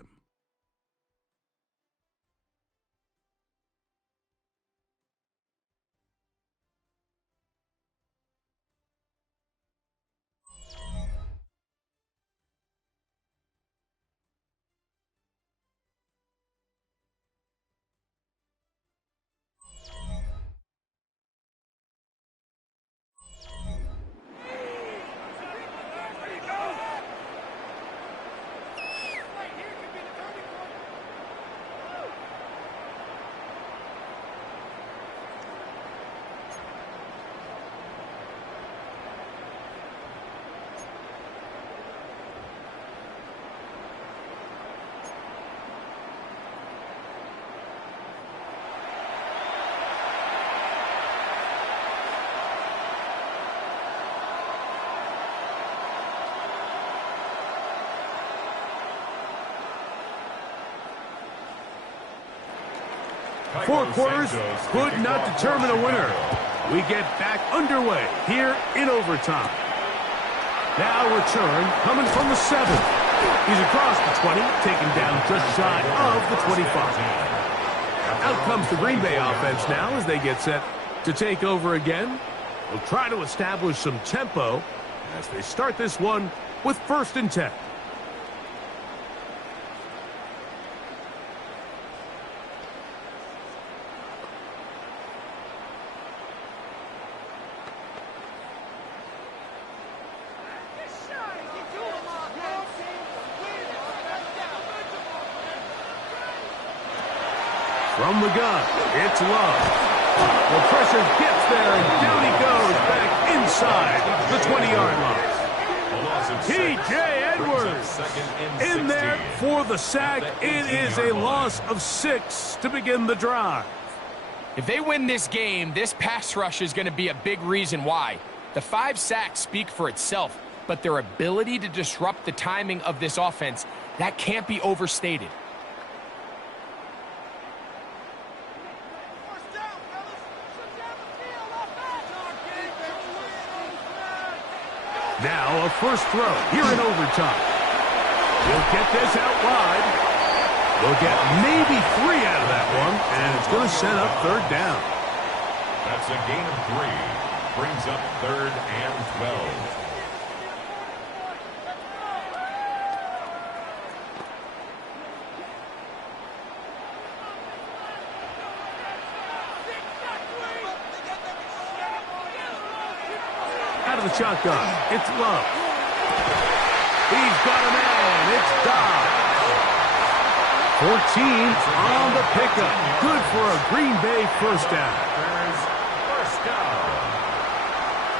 Four quarters could not determine a winner. We get back underway here in overtime. Now return coming from the 7. He's across the 20, taken down just shy of the 25. Out comes the Green Bay offense now as they get set to take over again. They'll try to establish some tempo as they start this one with 1st and 10. From the gun, it's Love. The pressure gets there, and down he goes back inside the 20-yard line. T.J. Edwards in there for the sack. It is a loss of 6 to begin the drive. If they win this game, this pass rush is going to be a big reason why. The 5 sacks speak for itself, but their ability to disrupt the timing of this offense, that can't be overstated. Now a first throw here in overtime. He'll get this out wide. They'll get maybe 3 out of that one, and it's going to set up third down. That's a gain of 3. Brings up 3rd and 12. Out of the shotgun, it's Love. He's got a man. It's Dobbs. 14 on the pickup. Good for a Green Bay first down. First down.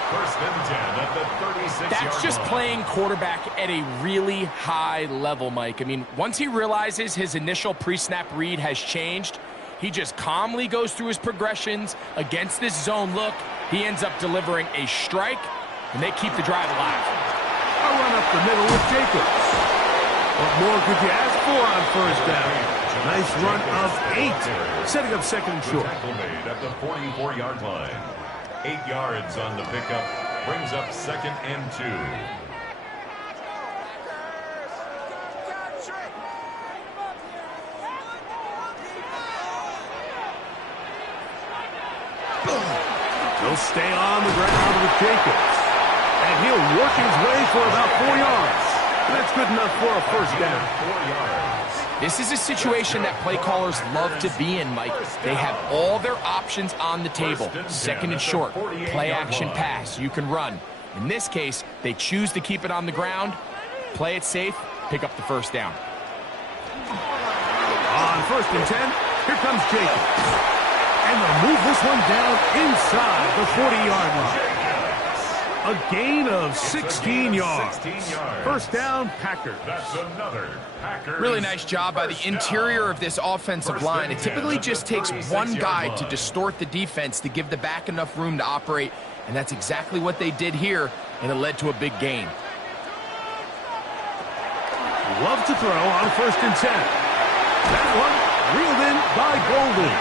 1st and 10 at the 36-yard line. That's just playing quarterback at a really high level, Mike. I mean, once he realizes his initial pre-snap read has changed, he just calmly goes through his progressions against this zone look. He ends up delivering a strike, and they keep the drive alive. A run up the middle with Jacobs. What more could you ask for on first down? Nice run of 8. Setting up 2nd and short. Tackle made at the 44-yard line. 8 yards on the pickup. Brings up 2nd and 2. He'll stay on the ground with Jacobs. And he'll work his way for about 4 yards. That's good enough for a first down. 4 yards. This is a situation that play callers love to be in, Mike. They have all their options on the table. 2nd and short, play action pass, you can run. In this case, they choose to keep it on the ground, play it safe, pick up the first down. On 1st and 10, here comes Jacobs. And they'll move this one down inside the 40-yard line. A gain of 16 yards. First down, Packers. That's another Packers. Really nice job by the interior of this offensive line. It typically just takes one guy to distort the defense to give the back enough room to operate, and that's exactly what they did here, and it led to a big gain. Love to throw on 1st and 10. That one reeled in by Golden.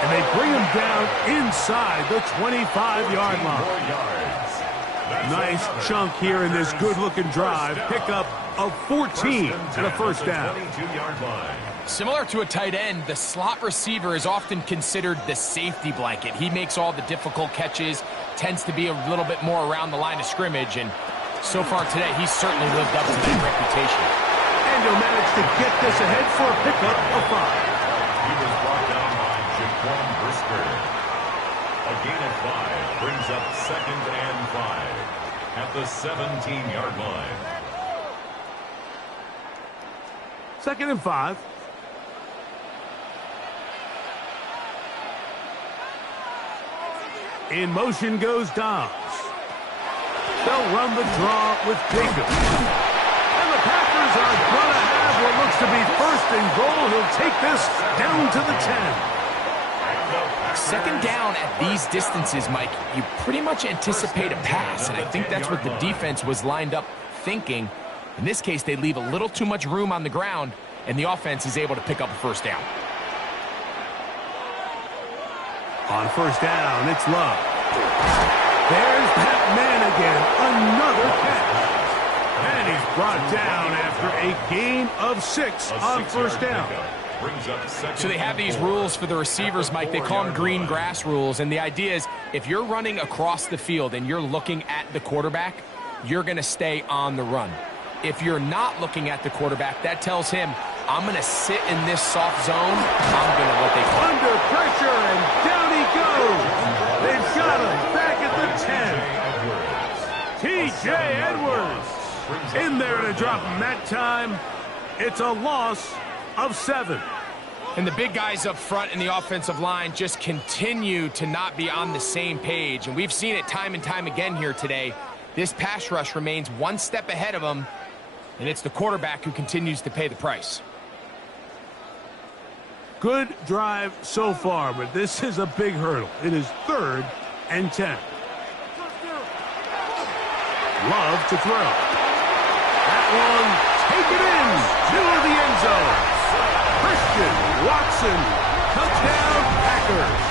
And they bring him down inside the 25-yard line. Nice chunk here in this good-looking drive. Pickup of 14 and a first down. Similar to a tight end, the slot receiver is often considered the safety blanket. He makes all the difficult catches, tends to be a little bit more around the line of scrimmage, and so far today, he's certainly lived up to that reputation. And he'll manage to get this ahead for a pickup of 5. He was brought down by Jaquan Brisker. A gain of 5 brings up 2nd and 5 at the 17-yard line. 2nd and 5. In motion goes Dobbs. They'll run the draw with Jacobs. And the Packers are going to have what looks to be 1st and goal. He'll take this down to the 10. 2nd down at these distances, Mike, you pretty much anticipate a pass, and I think that's what the defense was lined up thinking. In this case, they leave a little too much room on the ground, and the offense is able to pick up a first down. On 1st down, it's Love. There's that man again, another catch. And he's brought down after a gain of 6 on 1st down. So they have these rules for the receivers, Mike. They call them green grass rules, and the idea is if you're running across the field and you're looking at the quarterback, you're going to stay on the run. If you're not looking at the quarterback, that tells him, I'm going to sit in this soft zone. I'm going to what they call under pressure, and down he goes. They've got him back at the 10. T.J. Edwards in there to drop him that time. It's a loss of 7. And the big guys up front in the offensive line just continue to not be on the same page. And we've seen it time and time again here today. This pass rush remains one step ahead of them, and it's the quarterback who continues to pay the price. Good drive so far, but this is a big hurdle. It is 3rd and 10. Love to throw. That one, take it in to the end zone. Christian Watson, touchdown Packers.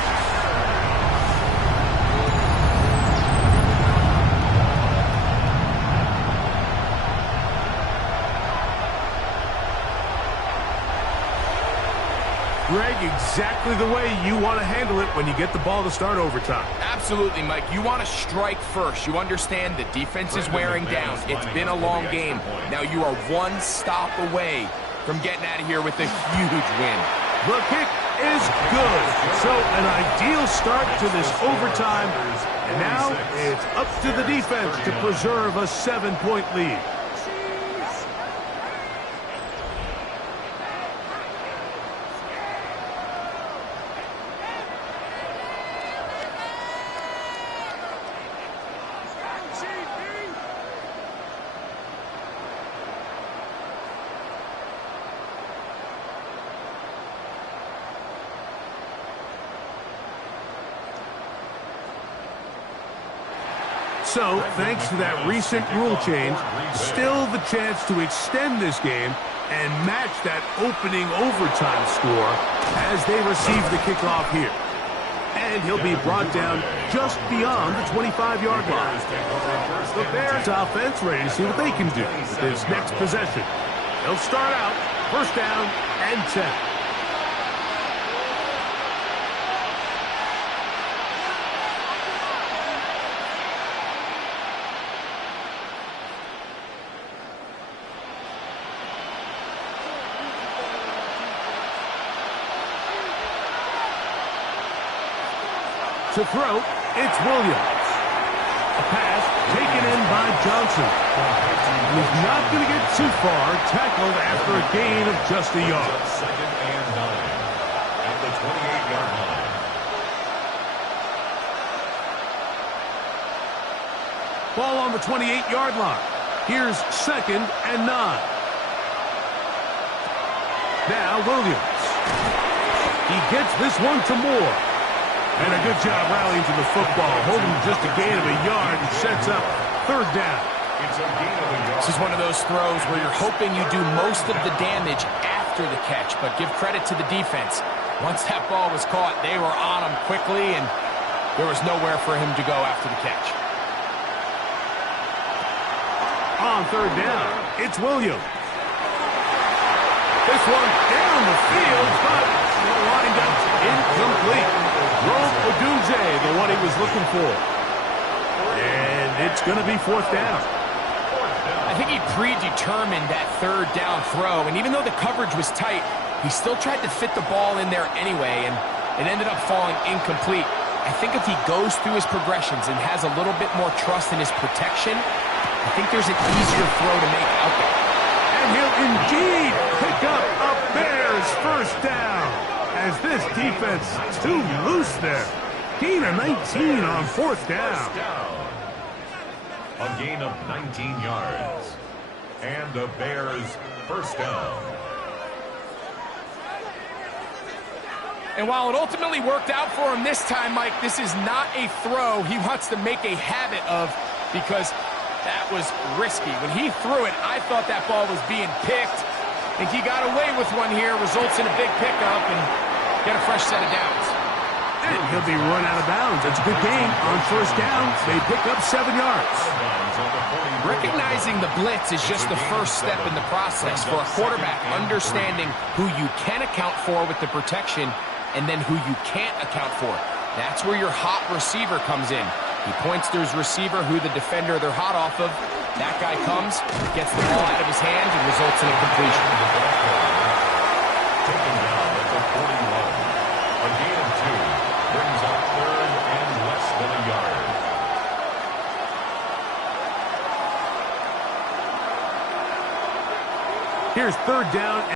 Greg, exactly the way you want to handle it when you get the ball to start overtime. Absolutely, Mike. You want to strike first. You understand the defense is wearing down. It's been a long game. Now you are one stop away from getting out of here with a huge win. The kick is good. So an ideal start to this overtime. And now it's up to the defense to preserve a 7-point lead. So, thanks to that recent rule change, still the chance to extend this game and match that opening overtime score as they receive the kickoff here. And he'll be brought down just beyond the 25-yard line. The Bears offense ready to see what they can do with this next possession. They'll start out first down and 10. To throw, it's Williams. A pass taken in by Johnson. He's not going to get too far, tackled after a gain of just a yard. Second and 9 at the 28-yard line. Ball on the 28-yard line. Here's second and 9. Now Williams. He gets this one to Moore. And a good job rallying to the football, holding just a gain of a yard and sets up third down. It's a gain of a yard. This is one of those throws where you're hoping you do most of the damage after the catch, but give credit to the defense. Once that ball was caught, they were on him quickly, and there was nowhere for him to go after the catch. On third down, it's Williams. This one down the field, but lined up incomplete. Rome Odunze, the one he was looking for. And it's going to be fourth down. I think he predetermined that third down throw, and even though the coverage was tight, he still tried to fit the ball in there anyway, and it ended up falling incomplete. I think if he goes through his progressions and has a little bit more trust in his protection, I think there's an easier throw to make out there. And he'll indeed pick up a Bears first down. As this defense too loose there. Gain of 19 on fourth down. A gain of 19 yards. And the Bears first down. And while it ultimately worked out for him this time, Mike, this is not a throw he wants to make a habit of because that was risky. When he threw it, I thought that ball was being picked. I think he got away with one here, results in a big pickup, and get a fresh set of downs. And he'll be run out of bounds. That's a good gain on first down. They pick up 7 yards. Recognizing the blitz is just the first step in the process for a quarterback, understanding who you can account for with the protection and then who you can't account for. That's where your hot receiver comes in. He points to his receiver, who the defender they're hot off of. That guy comes, gets the ball out of his hands, and results in a completion. Taken down at the 41. A gain of 2 brings up third and less than a yard. Here's third down.